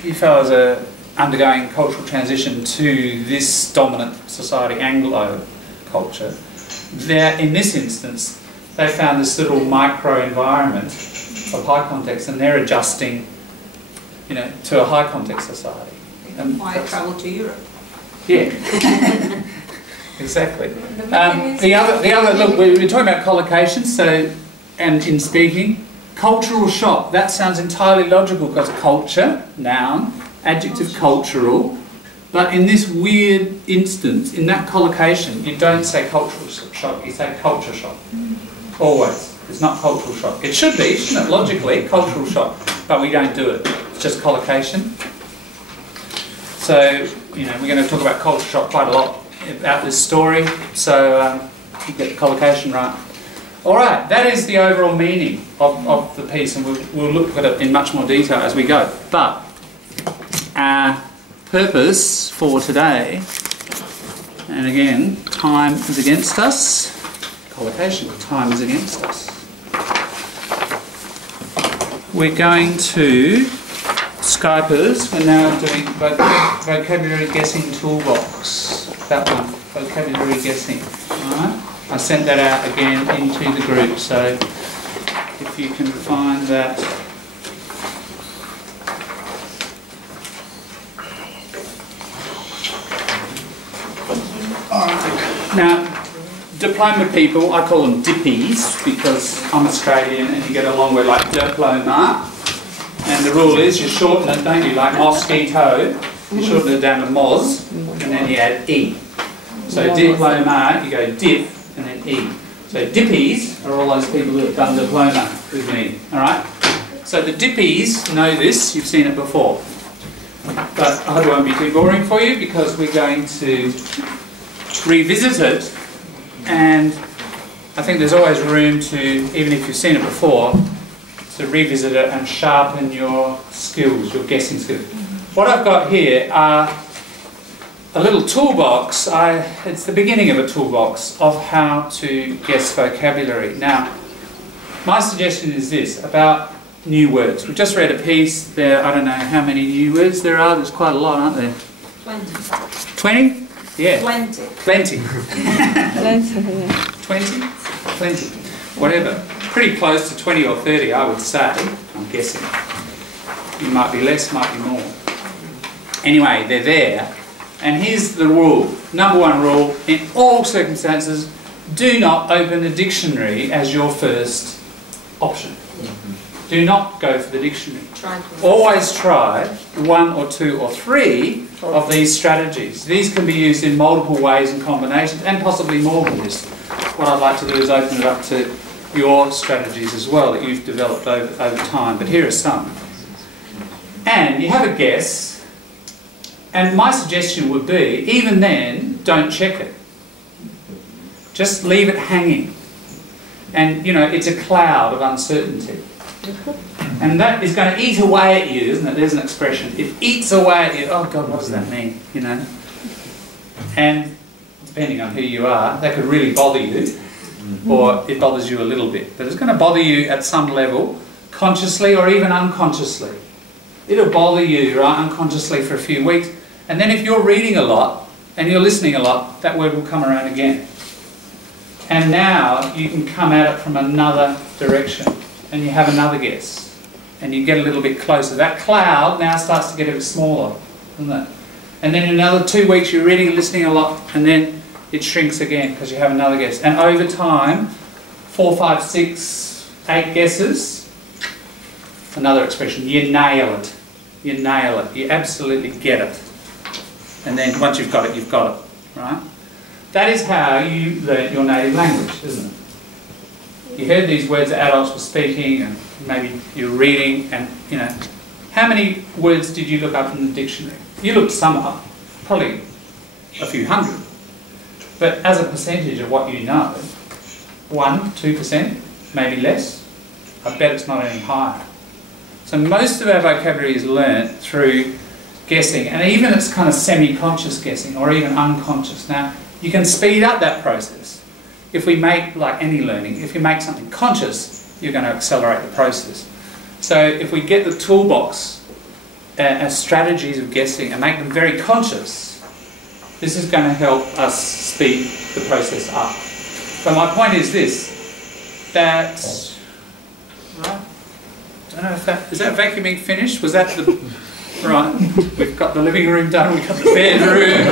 you fellas are undergoing cultural transition to this dominant society, Anglo culture. There, in this instance, they found this little micro environment of high context, and they're adjusting, you know, to a high context society. And Why travel to Europe? yeah, exactly. The other look, we were talking about collocation, so, and in speaking, cultural shock. That sounds entirely logical because culture, noun, adjective cultural. But in this weird instance, in that collocation, you don't say cultural shock, you say culture shock. Always. It's not cultural shock. It should be, shouldn't it? Logically, cultural shock. But we don't do it. It's just collocation. So, you know, we're going to talk about culture shock quite a lot about this story. So, you get the collocation right. Alright, that is the overall meaning of the piece, and we'll look at it in much more detail as we go. But, our purpose for today, and again, time is against us. Collocation, time is against us. We're going to Skypers. We're now doing vocabulary guessing toolbox. That one, vocabulary guessing. Alright? I sent that out again into the group, so if you can find that. Now, diploma people, I call them dippies because I'm Australian and you get a long word like diploma. And the rule is you shorten it, don't you, like mosquito. You shorten it down to mos and then you add E. So diploma, you go dip and then E. So dippies are all those people who have done diploma with me, alright? So the dippies know this, you've seen it before. But I won't be too boring for you because we're going to revisit it, and I think there's always room to, even if you've seen it before, to revisit it and sharpen your skills, your guessing skills. What I've got here are a little toolbox. It's the beginning of a toolbox of how to guess vocabulary. Now, my suggestion is this, about new words. We've just read a piece there, I don't know how many new words there are, there's quite a lot, aren't there? 20. 20? Yeah. 20. Plenty. Plenty, yeah. 20? Plenty. Whatever. Pretty close to 20 or 30, I would say, I'm guessing. It might be less, might be more. Anyway, they're there. And here's the rule. Number one rule, in all circumstances, do not open the dictionary as your first option. Do not go for the dictionary. Always try one or two or three of these strategies. These can be used in multiple ways and combinations, and possibly more than this. What I'd like to do is open it up to your strategies as well that you've developed over time. But here are some. And you have a guess, and my suggestion would be, even then, don't check it. Just leave it hanging. And, you know, it's a cloud of uncertainty. And that is going to eat away at you, isn't it? There's an expression. It eats away at you. Oh God, what does that mean? You know? And depending on who you are, that could really bother you, or it bothers you a little bit. But it's going to bother you at some level, consciously or even unconsciously. It'll bother you, right, unconsciously for a few weeks. And then if you're reading a lot and you're listening a lot, that word will come around again. And now you can come at it from another direction. And you have another guess, and you get a little bit closer. That cloud now starts to get a bit smaller, doesn't it? And then in another 2 weeks you're reading and listening a lot, and then it shrinks again because you have another guess. And over time, 4, 5, 6, 8 guesses, another expression, you nail it. You nail it. You absolutely get it. And then once you've got it, you've got it, right? That is how you learn your native language, isn't it? You heard these words that adults were speaking, and maybe you're reading, and, you know, how many words did you look up in the dictionary? You looked some up, probably a few hundred. But as a percentage of what you know, 1%, 2%, maybe less, I bet it's not any higher. So most of our vocabulary is learnt through guessing, and even it's kind of semi-conscious guessing, or even unconscious. Now, you can speed up that process. If we make, like any learning, if you make something conscious, you're going to accelerate the process. So if we get the toolbox as strategies of guessing and make them very conscious, this is going to help us speed the process up. But my point is this, that, right, don't know if that, is that vacuuming finished? Was that the, right, we've got the living room done, we've got the bedroom.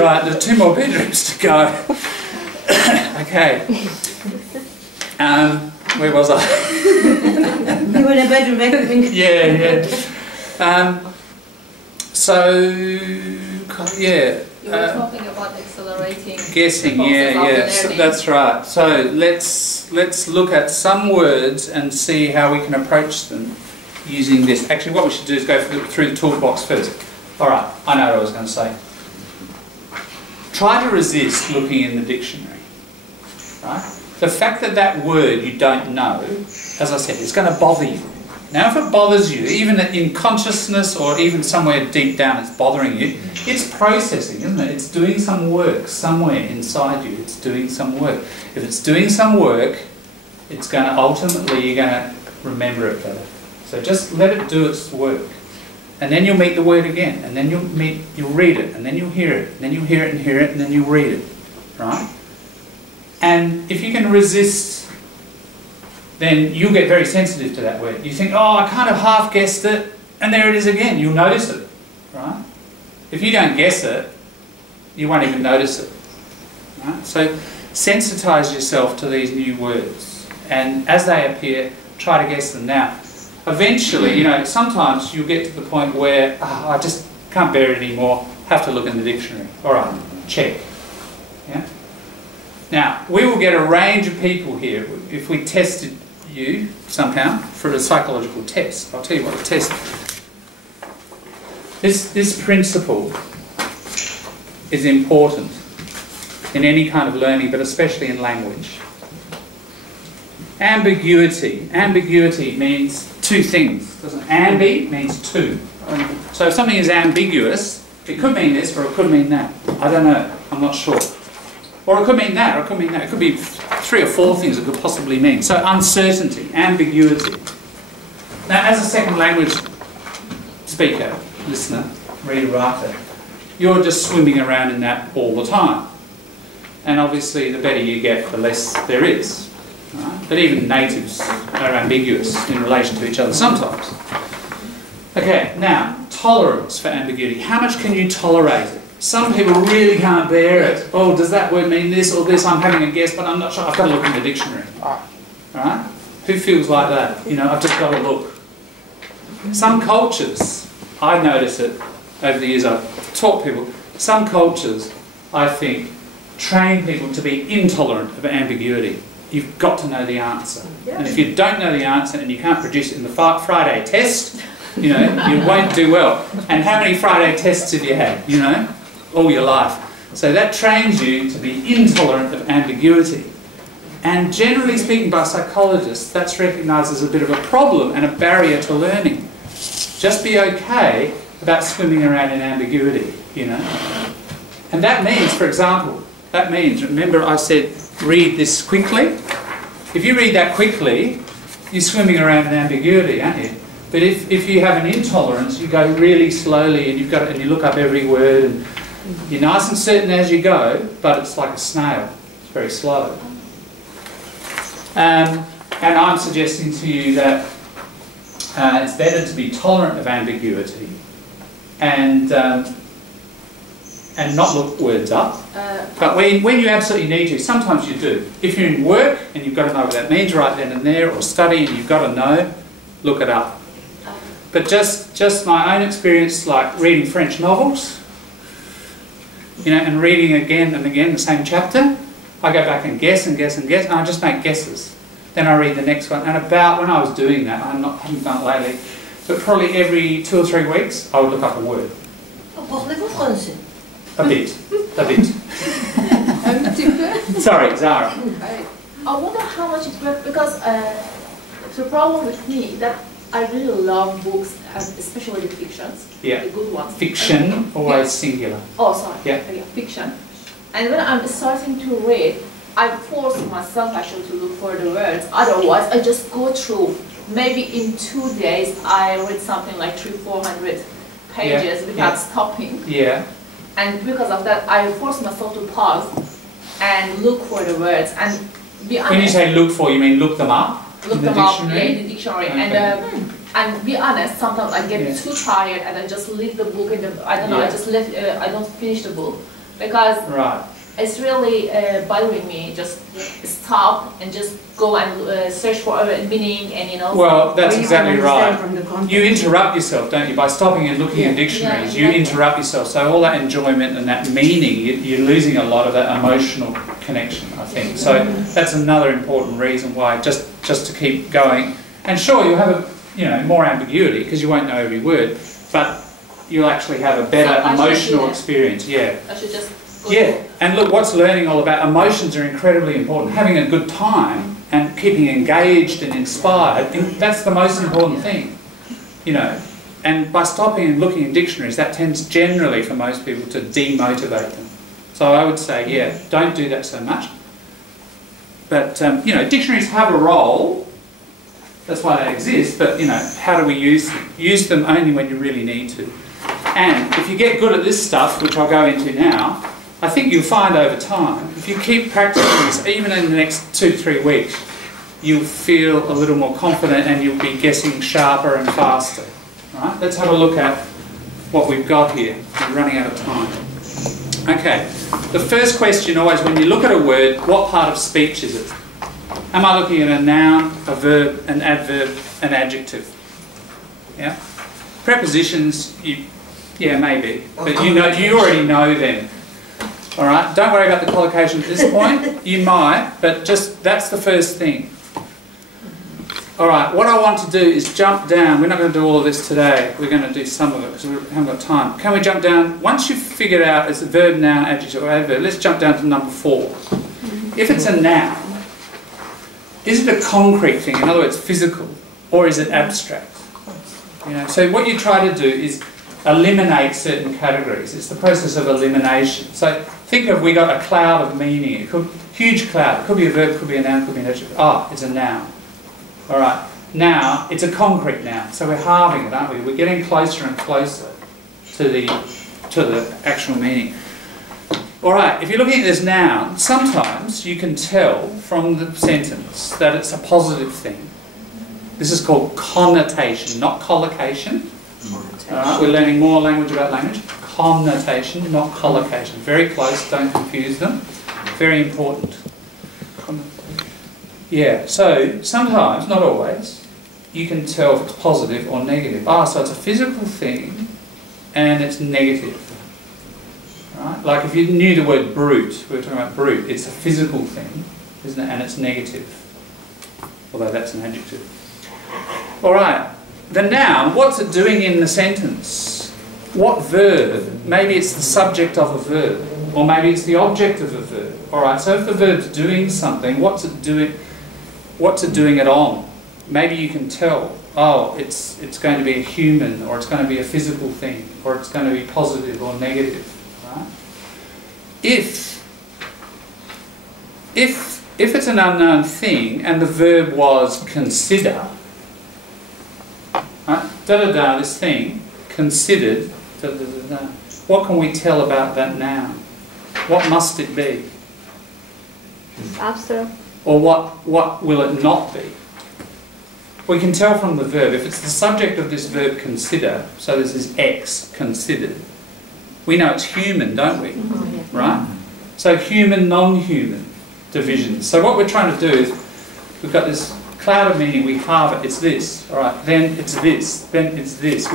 Right, there's 2 more bedrooms to go. Okay. Where was I? You were in a bedroom vacuuming. Yeah. So, yeah. You were talking about accelerating. Guessing, yeah. So that's right. So let's look at some words and see how we can approach them using this. Actually, what we should do is go through the toolbox first. All right, I know what I was going to say. Try to resist looking in the dictionary. Right? The fact that that word you don't know, as I said, it's going to bother you. Now, if it bothers you, even in consciousness or even somewhere deep down it's bothering you, it's processing, isn't it? It's doing some work somewhere inside you. It's doing some work. If it's doing some work, it's going to ultimately, you're going to remember it better. So just let it do its work. And then you'll meet the word again. And then you'll read it. And then you'll hear it. And then you'll hear it and hear it. And then you'll read it. Right? And if you can resist, then you'll get very sensitive to that word. You think, oh, I kind of half guessed it, and there it is again. You'll notice it, right? If you don't guess it, you won't even notice it. Right? So sensitize yourself to these new words, and as they appear, try to guess them. Now, eventually, you know, sometimes you'll get to the point where, oh, I just can't bear it anymore, have to look in the dictionary. All right, check. Yeah? Now, we will get a range of people here if we tested you somehow for a psychological test. I'll tell you what the test is. This principle is important in any kind of learning, but especially in language. Ambiguity. Ambiguity means 2 things. Doesn't it? Ambi means 2. So if something is ambiguous, it could mean this or it could mean that. I don't know. I'm not sure. Or it could mean that, or it could mean that. It could be 3 or 4 things it could possibly mean. So uncertainty, ambiguity. Now, as a second language speaker, listener, reader, writer, you're just swimming around in that all the time. And obviously, the better you get, the less there is. Right? But even natives are ambiguous in relation to each other sometimes. Okay, now, tolerance for ambiguity. How much can you tolerate it? Some people really can't bear it. Oh, does that word mean this or this? I'm having a guess, but I'm not sure. I've got to look in the dictionary. Right? Who feels like that? You know, I've just got to look. Some cultures, I notice it over the years I've taught people, some cultures, I think, train people to be intolerant of ambiguity. You've got to know the answer. And if you don't know the answer and you can't produce it in the Friday test, you know, you won't do well. And how many Friday tests have you had, you know? All your life. So that trains you to be intolerant of ambiguity. And generally speaking, by psychologists, that's recognised as a bit of a problem and a barrier to learning. Just be okay about swimming around in ambiguity, you know. And that means, for example, remember I said, read this quickly? If you read that quickly, you're swimming around in ambiguity, aren't you? But if you have an intolerance, you go really slowly and you look up every word and you're nice and certain as you go, but it's like a snail. It's very slow. And I'm suggesting to you that it's better to be tolerant of ambiguity and not look words up. But when you absolutely need to, sometimes you do. If you're in work and you've got to know what that means right then and there, or study and you've got to know, look it up. But just my own experience, like reading French novels, you know, and reading again and again the same chapter, I go back and guess and guess and guess, and I just make guesses. Then I read the next one, and about when I was doing that, I haven't done it lately, but probably every 2 or 3 weeks, I would look up a word. Parlez-vous français? A bit. Sorry, Zara. I wonder how much it works, because the problem with me that I really love books, especially the fictions, yeah. The good ones. Fiction, always singular. Oh, sorry. Yeah. Fiction. And when I'm starting to read, I force myself actually to look for the words. Otherwise, I just go through. Maybe in 2 days, I read something like 300-400 pages without stopping. Yeah. And because of that, I force myself to pause and look for the words and be honest. When you say look for, you mean look them up? look them up in the dictionary. Okay. And be honest, sometimes I get too tired and I just leave the book in the, I don't know, I just left, I don't finish the book because it's really bothering me. Just stop and just go and search for a meaning and, you know. Well, that's exactly right. You interrupt yourself, don't you? By stopping and looking in dictionaries, you interrupt yourself. So all that enjoyment and that meaning, you're losing a lot of that emotional connection, I think. So that's another important reason why, just to keep going. And sure, you'll have more ambiguity because you won't know every word, but you'll actually have a better emotional experience. Yeah. I should just go. Yeah. And look, what's learning all about? Emotions are incredibly important. Having a good time and keeping engaged and inspired, that's the most important thing. And by stopping and looking in dictionaries, that tends generally for most people to demotivate them. So I would say, don't do that so much. But, dictionaries have a role. That's why they exist, but, how do we use them? Use them only when you really need to. And if you get good at this stuff, which I'll go into now, I think you'll find over time, if you keep practicing this, even in the next 2 to 3 weeks, you'll feel a little more confident and you'll be guessing sharper and faster. Right? Let's have a look at what we've got here. We're running out of time. Okay, the first question always, when you look at a word, what part of speech is it? Am I looking at a noun, a verb, an adverb, an adjective? Yeah? Prepositions, maybe. But you already know them. Alright? Don't worry about the collocation at this point. You might, but just that's the first thing. Alright, what I want to do is jump down. We're not going to do all of this today. We're going to do some of it because we haven't got time. Can we jump down? Once you've figured out it's a verb, noun, adjective, or adverb, let's jump down to number 4. If it's a noun, is it a concrete thing, in other words physical, or is it abstract? So what you try to do is eliminate certain categories. It's the process of elimination. So think of, we got a cloud of meaning. It could, huge cloud. It could be a verb, could be a noun, could be an adjective. It's a noun. All right. Now it's a concrete noun. So we're halving it, aren't we? We're getting closer and closer to the actual meaning. All right, if you're looking at this noun, sometimes you can tell from the sentence that it's a positive thing. This is called connotation, not collocation. All right, we're learning more language about language. Connotation, not collocation. Very close, don't confuse them. Very important. Yeah, so sometimes, not always, you can tell if it's positive or negative. So it's a physical thing and it's negative. Right? Like if you knew the word brute, we were talking about brute, it's a physical thing, isn't it? And it's negative, although that's an adjective. All right, the noun, what's it doing in the sentence? What verb? Maybe it's the subject of a verb, or maybe it's the object of a verb. All right, so if the verb's doing something, what's it doing it on? Maybe you can tell, it's going to be a human, or it's going to be a physical thing, or it's going to be positive or negative. Right? If it's an unknown thing and the verb was consider, right? This thing, considered, what can we tell about that noun? What must it be? Abstract. Or what will it not be? We can tell from the verb, if it's the subject of this verb consider, so this is X, considered, we know it's human, don't we? Right? So human, non-human divisions. So what we're trying to do is, we've got this cloud of meaning, we halve it, it's this, all right, then it's this, then it's this.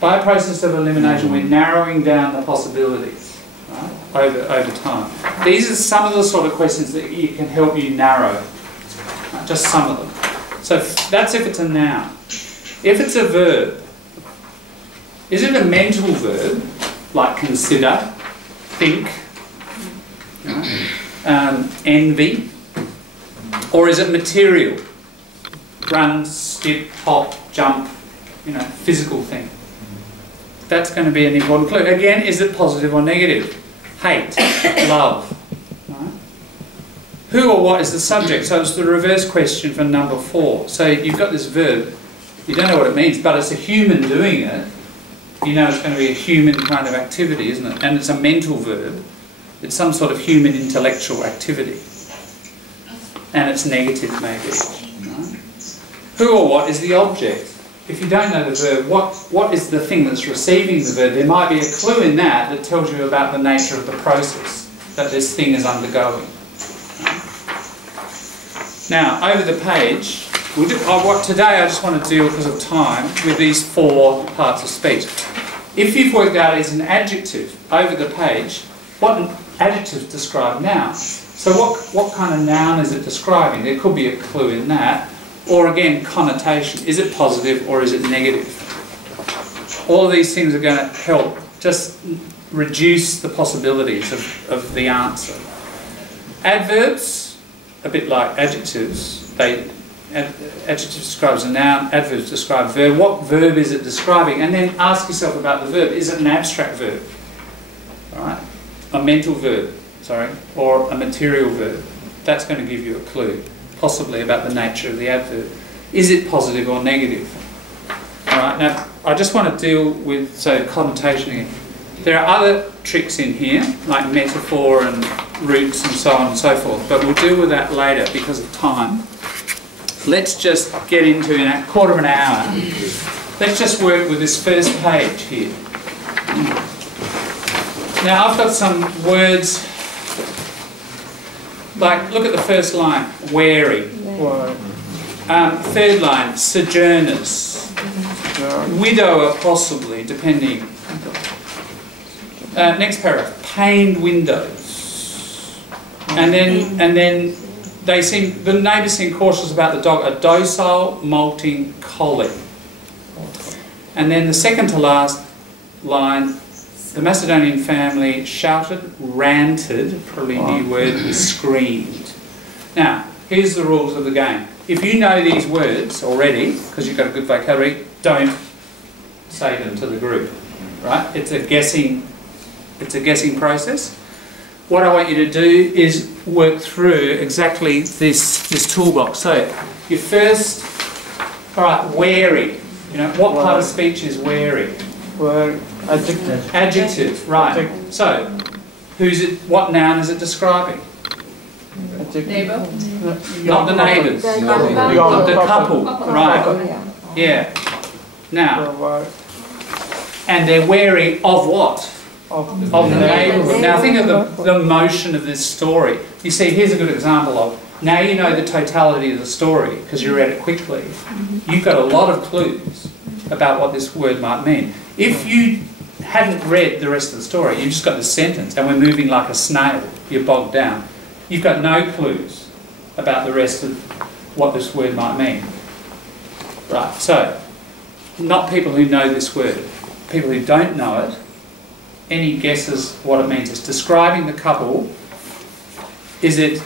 By a process of elimination, we're narrowing down the possibilities, right, over time. These are some of the sort of questions that can help you narrow, right, just some of them. So that's if it's a noun. If it's a verb, is it a mental verb, like consider, think, envy, or is it material? Run, skip, hop, jump, physical thing. That's going to be an important clue. Again, is it positive or negative? Hate, love. Right? Who or what is the subject? So it's the reverse question for number 4. So you've got this verb, you don't know what it means, but it's a human doing it. You know it's going to be a human kind of activity, isn't it? And it's a mental verb. It's some sort of human intellectual activity. And it's negative, maybe. Right? Who or what is the object? If you don't know the verb, what is the thing that's receiving the verb? There might be a clue in that tells you about the nature of the process that this thing is undergoing. Now, over the page, today I just want to deal, because of time, with these 4 parts of speech. If you've worked out as an adjective over the page, what adjectives describe nouns? So what kind of noun is it describing? There could be a clue in that. Or again, connotation. Is it positive or is it negative? All of these things are going to help just reduce the possibilities of the answer. Adverbs, a bit like adjectives. Adjective describes a noun, adverbs describe verb. What verb is it describing? And then ask yourself about the verb. Is it an abstract verb? All right? A mental verb, sorry, or a material verb. That's going to give you a clue, possibly about the nature of the adverb. Is it positive or negative? All right, now I just want to deal with, connotation again. There are other tricks in here, like metaphor and roots and so on and so forth, but we'll deal with that later because of time. Let's just get into, in a quarter of an hour, let's just work with this first page here. Now I've got some words, like look at the first line, wary. Third line, sojourners. Widower possibly, depending. Next paragraph, paned windows. And then the neighbours seem cautious about the dog, a docile, molting collie. And then the second to last line, the Macedonian family shouted, ranted, probably a new word, screamed. Now, here's the rules of the game. If you know these words already, because you've got a good vocabulary, don't say them to the group, right? It's a guessing process. What I want you to do is work through exactly this toolbox. So, your first, all right, wary. You know, what part of speech is wary? Wary. Adjective. Adjective, right. Adjective. So, what noun is it describing? Neighbour. Not the neighbours. Not the couple. Right. Yeah. Now, and they're wary of what? Of the neighbourhood. Now think of the motion of this story. You see, here's a good example of, now you know the totality of the story because you read it quickly. You've got a lot of clues about what this word might mean. If you hadn't read the rest of the story, you've just got the sentence and we're moving like a snail, you're bogged down. You've got no clues about the rest of what this word might mean. Right, so, not people who know this word. People who don't know it, any guesses what it means? It's describing the couple. Is it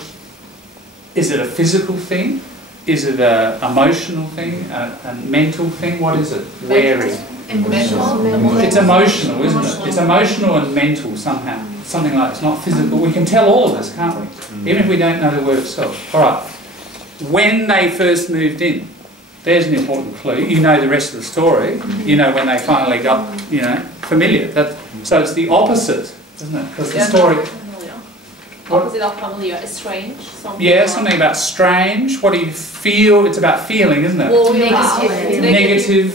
a physical thing? Is it an emotional thing? A mental thing? What is it? Wary. It's emotional, isn't it? It's emotional and mental somehow. Something like it's not physical. We can tell all of this, can't we? Even if we don't know the word itself. All right. When they first moved in, there's an important clue. You know the rest of the story. You know when they finally got, familiar. So it's the opposite, isn't it? Because the story... Opposite of familiar, strange. Something about strange. What do you feel? It's about feeling, isn't it? Well, negative.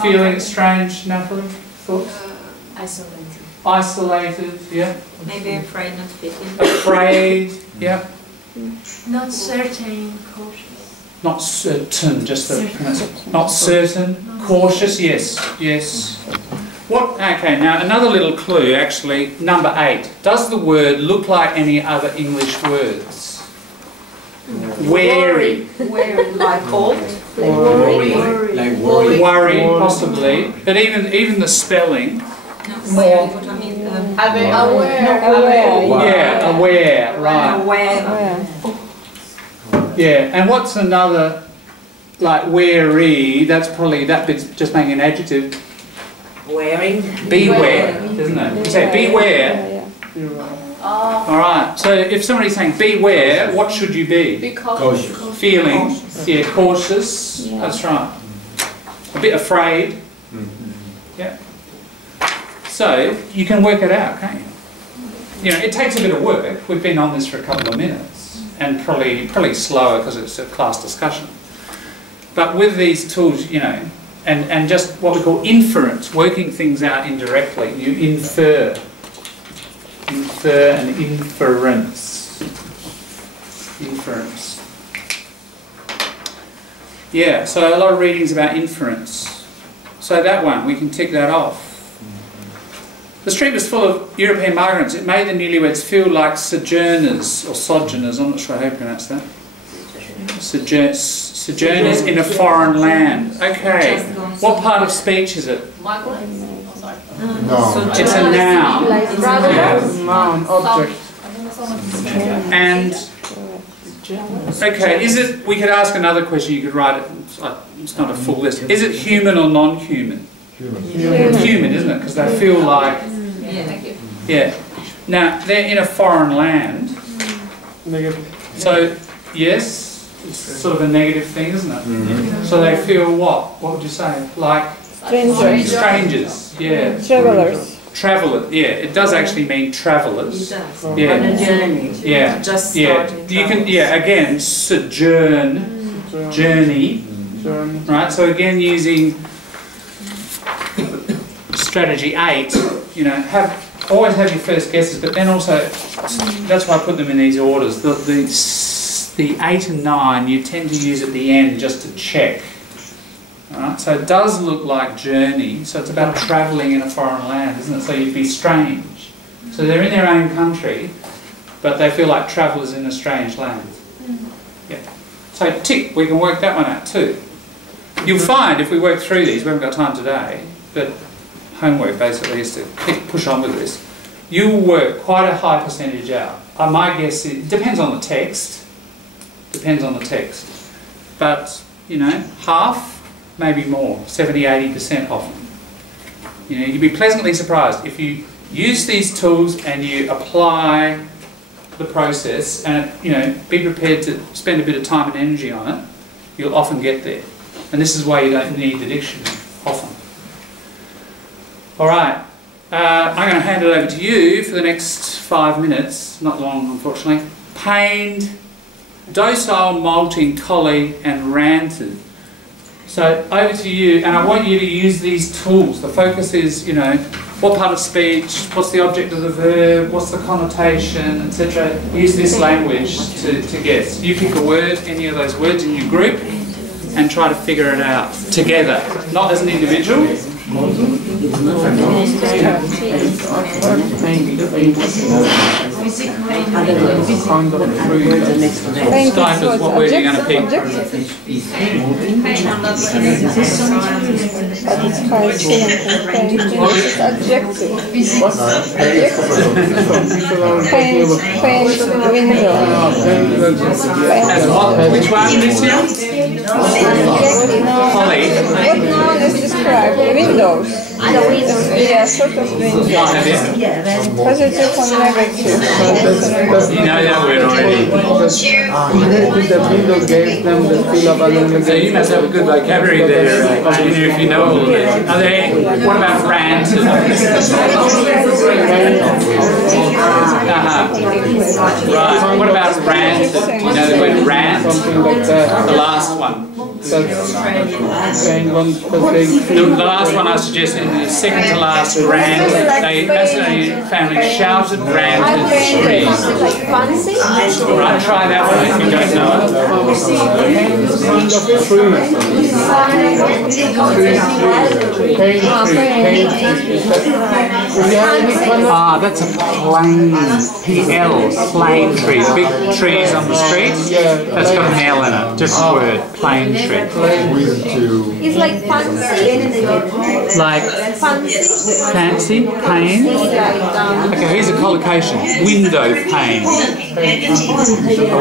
Feeling strange, Natalie? Thoughts? Isolated, yeah. Maybe afraid, not fitting. Afraid, yeah. Not certain, cautious. Not certain, not certain, cautious, yes. Okay, now another little clue, actually, number 8. Does the word look like any other English words? Wary. Wary, like old. Worry, possibly. But even the spelling. More. Aware. Yeah, aware, right. Aware. Yeah, and what's another, like wary, that's probably, that bit's just making an adjective. Wearing. Beware, isn't it? You say beware. Alright, so if somebody's saying beware, what should you be? Be cautious. Feeling, cautious, that's right. A bit afraid. Yeah. So, you can work it out, can't you? It takes a bit of work. We've been on this for a couple of minutes. And probably slower because it's a class discussion. But with these tools, you know, and just what we call inference, working things out indirectly, you infer and inference. Yeah, so a lot of readings about inference. So that one, we can tick that off. The street was full of European migrants. It made the newlyweds feel like sojourners, or sojourners, I'm not sure how you pronounce that. Sojourners in a foreign land. Okay, what part of speech is it? Michael? No. It's a noun. Noun, object. And, okay, is it, we could ask another question, you could write it, it's not a full list. Is it human or non-human? Human, isn't it? Because they feel like, yeah. Now, they're in a foreign land. So, yes, it's sort of a negative thing, isn't it? So they feel what? What would you say? Like strangers, yeah. Travellers, yeah. It does actually mean travellers. Yeah. On a journey. Yeah. Just yeah. starting. You can, yeah. Again, sojourn, journey. Right. So again, using strategy 8. You know, always have your first guesses, but then also that's why I put them in these orders. The 8 and 9 you tend to use at the end just to check. Alright, so it does look like journey, so it's about travelling in a foreign land, isn't it? So you'd be strange. So they're in their own country, but they feel like travellers in a strange land. Yeah. So tick, we can work that one out too. You'll find if we work through these, we haven't got time today, but homework basically is to push on with this. You'll work quite a high percentage out. My guess is, it depends on the text. Depends on the text. But, you know, half, maybe more, 70–80% often. You know, you'd be pleasantly surprised if you use these tools and you apply the process and, you know, be prepared to spend a bit of time and energy on it, you'll often get there. And this is why you don't need the dictionary, often. All right, I'm going to hand it over to you for the next 5 minutes, not long unfortunately. Pained, docile, molting, collie and ranted. So over to you, and I want you to use these tools. The focus is, you know, what part of speech, what's the object of the verb, what's the connotation, etc. Use this language to guess. You pick a word, any of those words in your group, and try to figure it out together, not as an individual. Stifles, what word are you going to pick? Which one is here? Holly. What noun is described? Windows. Yeah, sort of windows. Positive or negative. You know that word already. So you must have a good vocabulary there, if you know all of it. Are there, what about ranted? Right, what about ranted? You know the word rant? The last one. The last one I suggested, the second to last, rant. They, as a family, shouted, ranted, screamed. Right, try that one if you don't know it. That's a plane, PL, plane tree. The big trees on the street, that's got an L in it, different word, plane tree. It's like fancy. Like fancy, pane. Okay, here's a collocation. Window pane. A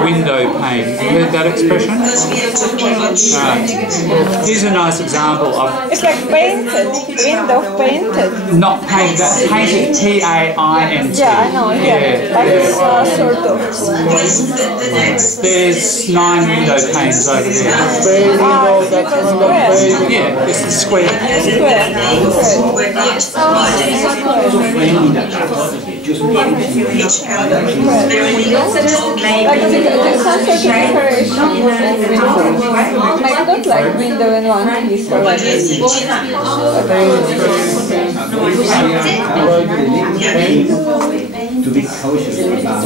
window pane. Have you heard that expression? Here's a nice example of. It's like painted. Window painted. Not painted. That's painted. P-A-I-N-T. Yeah, I know. Yeah. Like sort of. There's 9 window panes over there. Yeah, it's the square. I don't like window in one piece or like this. To be cautious about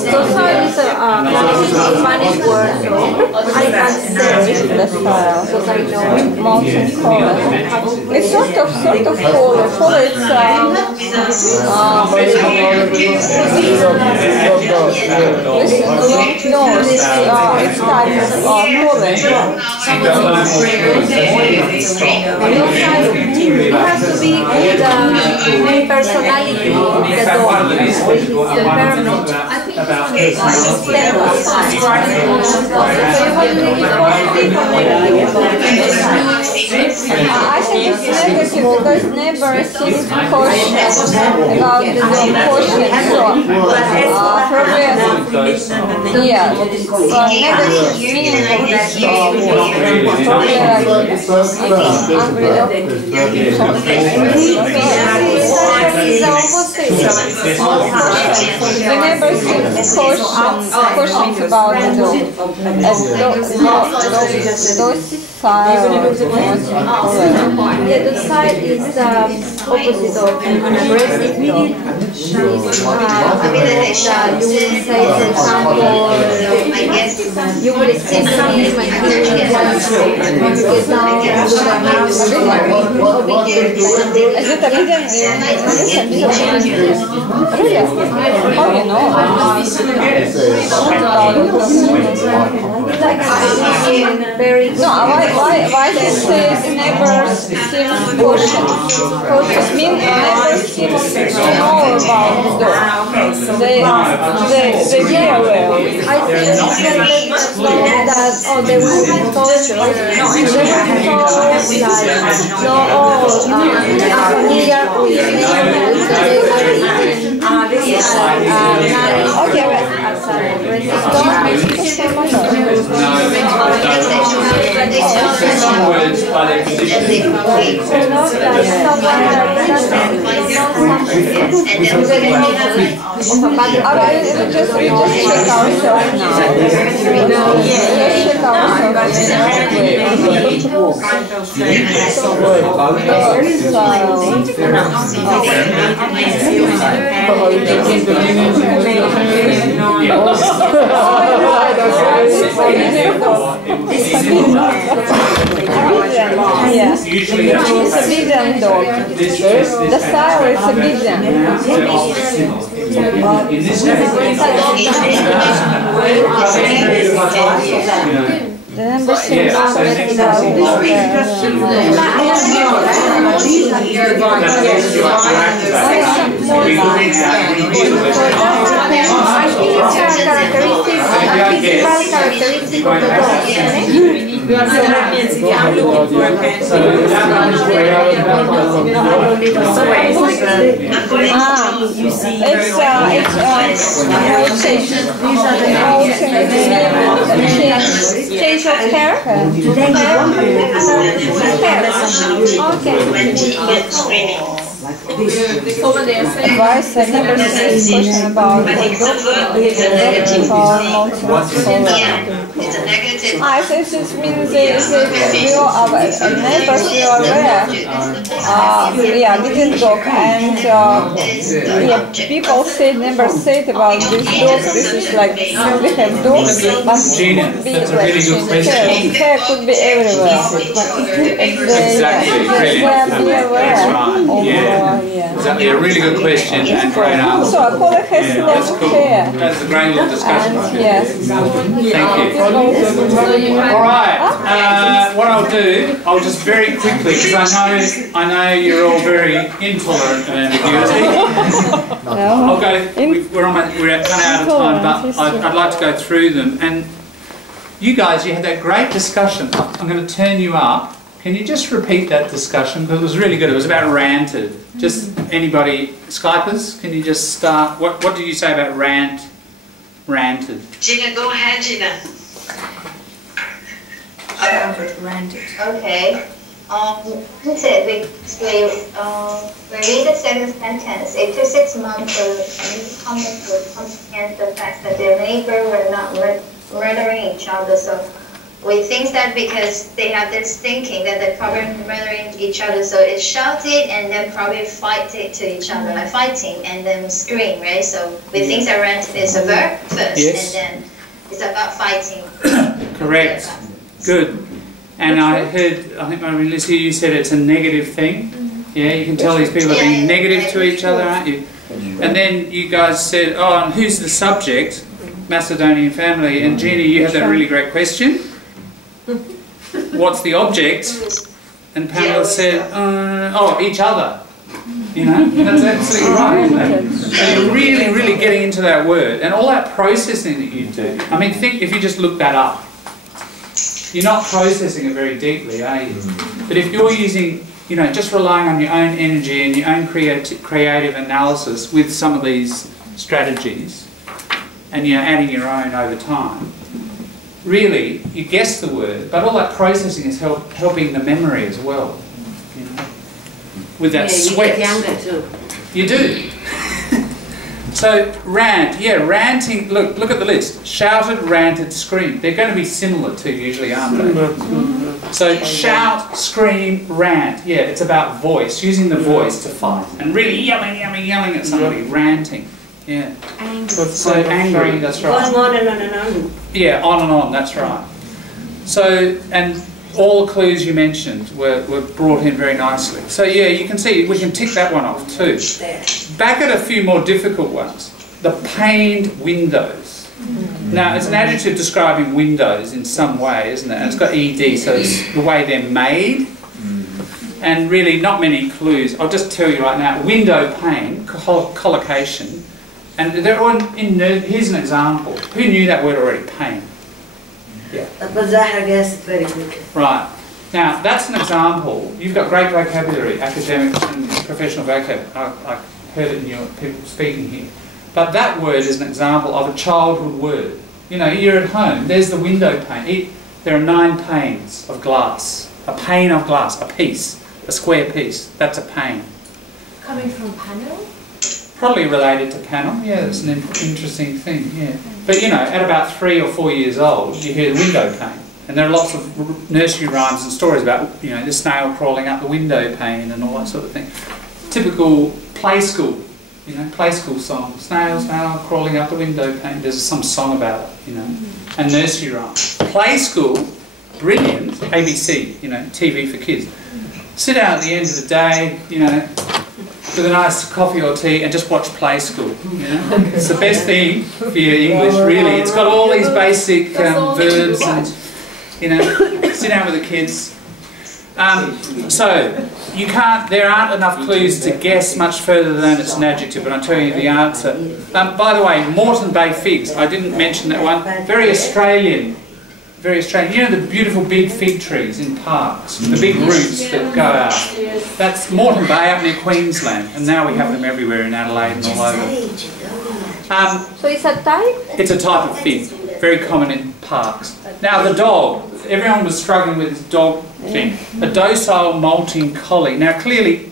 Society is a Spanish word, so I can't say The style. Molten color. It's sort of color. Color it's it's type of color. it has to be with the personality of the dog, with his temperament. So you want to make it positive or negative? I think it's negative because never seems cautious about the dog caution. So yeah, negative meaning of this the neighbor seems cautious about the dog. Those Yeah, the side is the opposite of an aggressive dog. That you will say, for example, you will skip him and you will get down to the house. Is it obedient? Really? Oh, you know. Very no, why this neighbors seem cautious? Cautious means neighbors seem to know about the dog. They be aware. I think it's that they will be cautious. They will be familiar with okay, just check ourselves now. Yeah, it's a Bijan dog. The style is a Bijan. The number seems characteristic of the dog. change of hair. Advice, I never seen question about the dog I think this means neighbors will aware. Yeah, little dog and yeah, people say never said about this dog. This is like we have dogs, but Gina, that's a really good question. Hair could be everywhere. Exactly, Be aware. yeah. Exactly, a really good question and great answer. So Akola has Yeah, left chair. That's a great little discussion. Yes. Thank you. All right, what I'll do, I'll just very quickly, because I know you're all very intolerant of ambiguity. I'll go. We're running out of time, but I'd like to go through them. And you guys, you had that great discussion. I'm going to turn you up. Can you just repeat that discussion? Because it was really good. It was about ranted. Just anybody, Skypers, can you just start? What did you say about ranted? Gina, go ahead, Gina. Ranted. Okay. Let's say we read the second sentence. It took 6 months for newcomers to comprehend the fact that their neighbor were not murdering each other. So we think that because they have this thinking that they're probably murdering each other, so it's shouted and then probably fight it to each other, like fighting and then scream, right? So we think that rant is a verb first, Yes. and then it's about fighting. Correct. Good. And I heard, I think Melissa, you said it's a negative thing. Yeah, you can tell these people are being negative to each other, aren't you? And then you guys said, oh, and who's the subject? Macedonian family. And Gina, you had that really great question. What's the object? And Pamela said, oh, each other. You know, that's absolutely right, isn't it? So you're really, really getting into that word. And all that processing that you do. I mean, think if you just look that up. You're not processing it very deeply, are you? But if you're using, you know, just relying on your own energy and your own creative analysis with some of these strategies, and you're adding your own over time, really, you guess the word, but all that processing is helping the memory as well. You know? With that sweat. You get younger too. You do. So, rant, yeah, ranting, look at the list. Shouted, ranted, screamed. They're going to be similar too, usually, aren't they? So, shout, scream, rant. Yeah, it's about voice, using the voice to fight. And really yelling at somebody, ranting. Yeah. Angry. So, angry, that's right. Going on and on and on. Yeah, on and on, that's right. So, and all the clues you mentioned were brought in very nicely. So yeah, you can see, we can tick that one off too. Back at a few more difficult ones. The paned windows. Now, it's an adjective describing windows in some way, isn't it? And it's got ed, so it's the way they're made. And really not many clues. I'll just tell you right now, window pane, collocation. And they're all here's an example. Who knew that word already, pane? Yeah. But Zahra guessed very quickly. Right. Now, that's an example. You've got great vocabulary, academic and professional vocab. I heard it in your people speaking here. But that word is an example of a childhood word. You know, you're at home, there's the window pane. There are 9 panes of glass. A pane of glass, a piece, a square piece. That's a pane. Coming from panel? Probably related to panel, yeah, it's an interesting thing, yeah. But you know, at about 3 or 4 years old, you hear the window pane. And there are lots of nursery rhymes and stories about, you know, the snail crawling up the window pane and all that sort of thing. Typical play school, you know, play school song. Snail, snail crawling up the window pane. There's some song about it, you know. And nursery rhymes. Play school, brilliant, ABC, you know, TV for kids. Sit down at the end of the day, you know, with a nice coffee or tea and just watch Play School. You know? It's the best thing for your English, really. It's got all these basic verbs and, you know, sit down with the kids. So, you can't, there aren't enough clues to guess much further than it's an adjective, but I'll tell you the answer. By the way, Moreton Bay figs, I didn't mention that one. Very Australian. Very Australian. You know the beautiful big fig trees in parks, the big roots that go out. That's Moreton Bay up near Queensland, and now we have them everywhere in Adelaide and all over. So it's a type? It's a type of fig, very common in parks. Now the dog, everyone was struggling with this dog thing. A docile molting collie. Now clearly,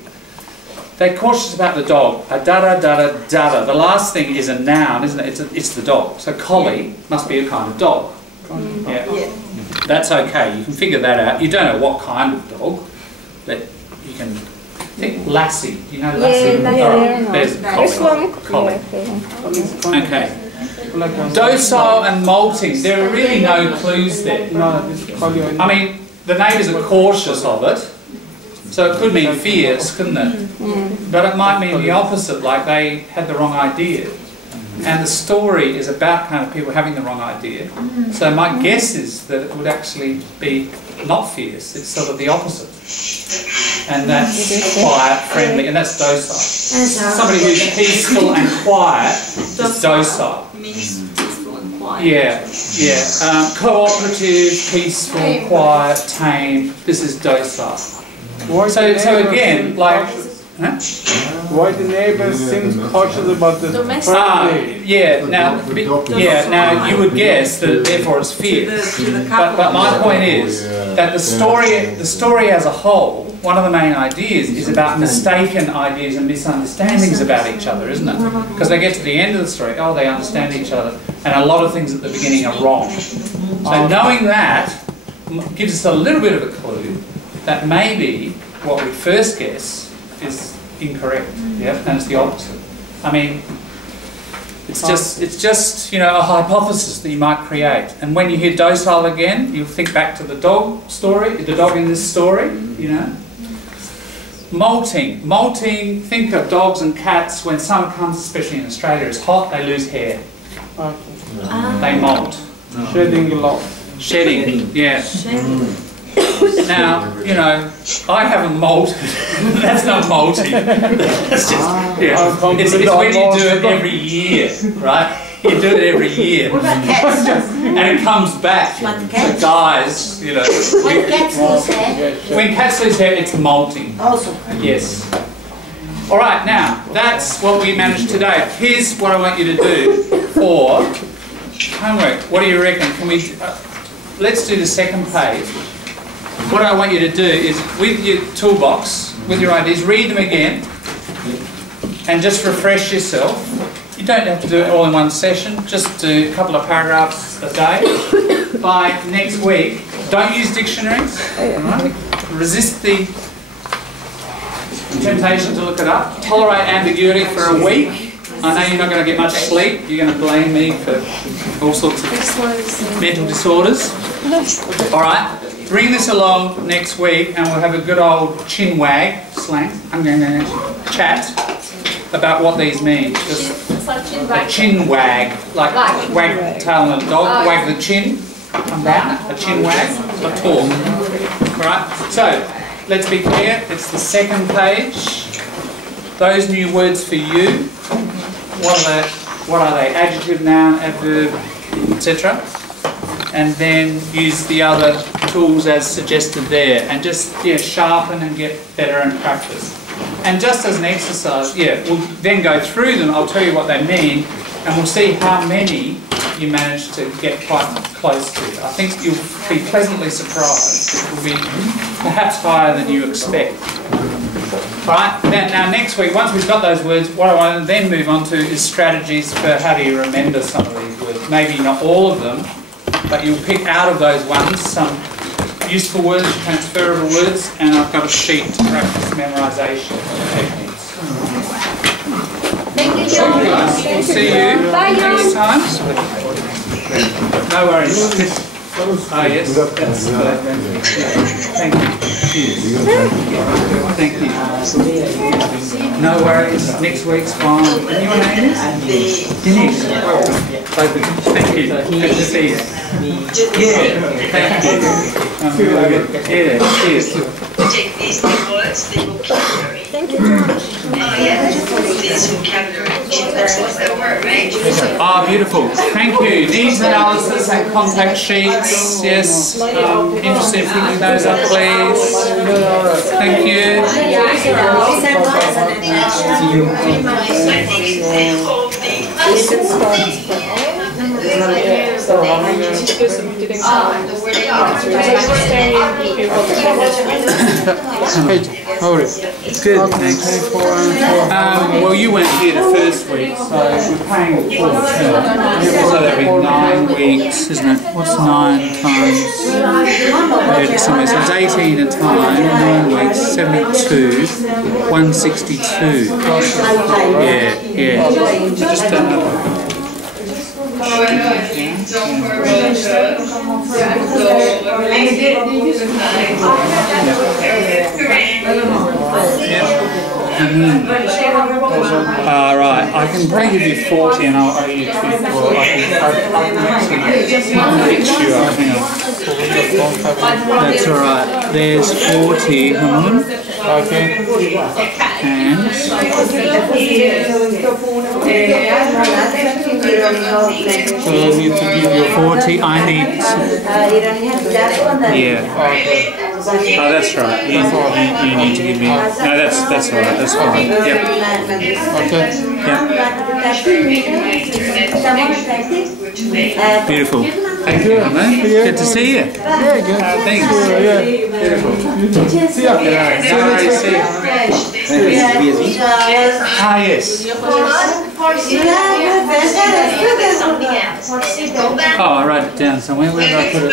they're cautious about the dog. A da-da-da-da-da-da. The last thing is a noun, isn't it? It's the dog. So collie must be a kind of dog. Yeah. That's okay, you can figure that out. You don't know what kind of dog, but you can think lassie. You know lassie? Yeah, there's a collie. Okay. Docile and molting. There are really no clues there. I mean, the neighbours are cautious of it. So it could mean fierce, couldn't it? But it might mean the opposite, like they had the wrong idea. And the story is about kind of people having the wrong idea. So my guess is that it would actually be not fierce, it's sort of the opposite. And that's quiet, friendly, and that's docile. Somebody who's peaceful and quiet is docile. Means peaceful and quiet. Yeah. Cooperative, peaceful, quiet, tame. This is docile. So again, like... Huh? Why the neighbors seem cautious about the now you would guess that therefore it's fierce. But my point is that the story as a whole, one of the main ideas is about mistaken ideas and misunderstandings about each other, isn't it? Because they get to the end of the story, oh, they understand each other, and a lot of things at the beginning are wrong. So knowing that gives us a little bit of a clue that maybe what we first guess is incorrect, and it's the opposite. I mean, it's just you know, a hypothesis that you might create. And when you hear docile again, you'll think back to the dog story, the dog in this story, you know. Molting, think of dogs and cats. When summer comes, especially in Australia, it's hot, they lose hair. They molt. Shedding a lot. Shedding, yeah. Now, you know, I haven't molted. That's not molting. That's just, it's when you do it every year, right? You do it every year. What about cats? And it comes back. So guys, you know. When cats lose hair? When cats lose hair, it's molting. Also. Yes. All right, now, that's what we managed today. Here's what I want you to do for homework. What do you reckon? Can we... let's do the second page. What I want you to do is, with your toolbox, with your ideas, read them again and just refresh yourself. You don't have to do it all in one session, just do a couple of paragraphs a day. By next week, don't use dictionaries, right? Resist the temptation to look it up. Tolerate ambiguity for a week. I know you're not going to get much sleep, you're going to blame me for all sorts of mental disorders. Alright, bring this along next week and we'll have a good old chin wag, slang, chat about what these mean. Just a chin wag, like wag the tail on a dog, wag the chin, come down, a chin wag, a talk. Alright, so let's be clear, it's the second page. Those new words for you. What are they? Adjective, noun, adverb, etc. And then use the other tools as suggested there, and just sharpen and get better and practice. And just as an exercise, we'll then go through them. I'll tell you what they mean, and we'll see how many you manage to get quite close to. I think you'll be pleasantly surprised. It will be perhaps higher than you expect. Right, now next week, once we've got those words, what I want to then move on to is strategies for how do you remember some of these words. Maybe not all of them, but you'll pick out of those ones some useful words, transferable words, and I've got a sheet to practice memorisation techniques. Thank you, John. We'll see you next time. No worries. Oh yes, that's good. Thank you. Cheers. Thank you. No worries. Next week's fine. And your name is? Dinesh. Thank you. Good to see you. Yeah. Thank you. Really good. Yeah. Cheers. Take these words, the vocabulary. Thank you, John. Oh yeah, these vocabulary. That's what the word, right? Ah, beautiful. Thank you. Needs analysis and contact sheets. Yes. Interested in picking those up, please. Thank you. Good, thanks. Well, you weren't here the first week, so we're paying a full term. So that'll be 9 weeks, isn't it? What's 9 times? So it's 18 a time, 9 weeks, 72, 162. Yeah. Just Right, I can probably give you 40 and I'll owe you 2. Well, I can fix you up. Hang on. That's alright. There's 40, come on. Okay. And so I need to give you 40. I need. Yeah. Oh, that's right. You need to give me. No, that's alright. That's fine. Yep. Okay. Yep. Beautiful. Thank you, man. Good to see you. Yeah, good. Thanks. Yeah. Beautiful. See ya. Ah, yes. Oh, I wrote it down somewhere. Where did I put it?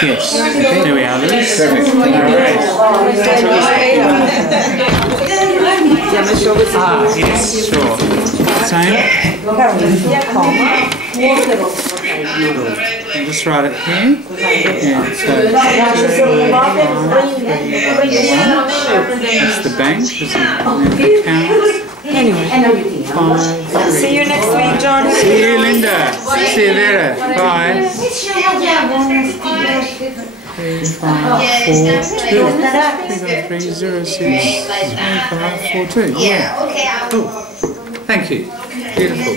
Yes, there we are, Lewis. Perfect. Ah, yes, sure. Same. I'll just write it here. Yeah, so that's the bank, that's the account. Anyway. See you next week, John. See you, Linda. See you, Vera. Bye. 3, 5, 4, 2. 3, 0, 6, 5, 4, 2. Yeah. Cool. Thank you. Beautiful.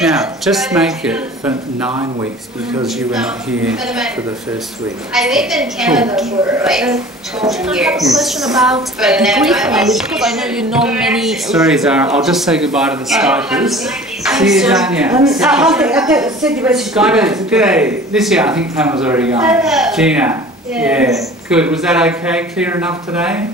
Now, just make it for 9 weeks because you were not here for the first week. I lived in Canada for like 12 years. I have a question about the Greek language because I know you know many. Sorry, Zara. I'll just say goodbye to the Skypers. See you, Dania. Skypers, g'day. Licia, I think Pamela's already gone. Hello. Gina. Yes. Yeah. Good. Was that okay? Clear enough today?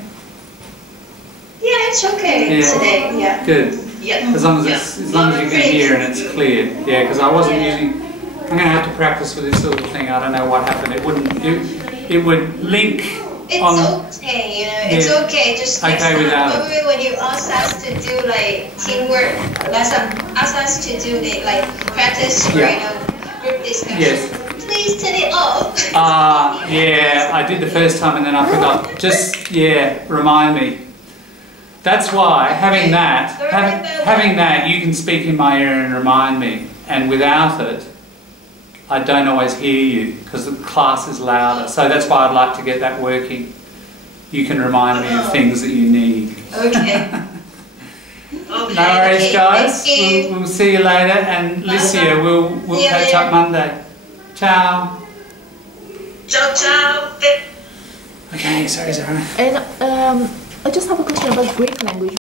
Yeah, it's okay today. Yeah. Good. Yeah. As long as you can hear and it's clear. Yeah, because I wasn't using. I'm going to have to practice with this little thing. I don't know what happened. It wouldn't. It would link. It's okay, you know. It's okay. Just next Okay without it. time when you ask us to do like teamwork, ask us to do the like practice or group discussion. Yes. Please turn it off. Yeah. I did the first time and then I forgot. Just remind me. That's why having that, you can speak in my ear and remind me. And without it, I don't always hear you because the class is louder. So that's why I'd like to get that working. You can remind me of things that you need. Okay. No worries, guys. We'll see you later. And Licia, we'll catch up Monday. Ciao. Ciao, ciao. Okay, sorry, Zara. And I just have a question about Greek language.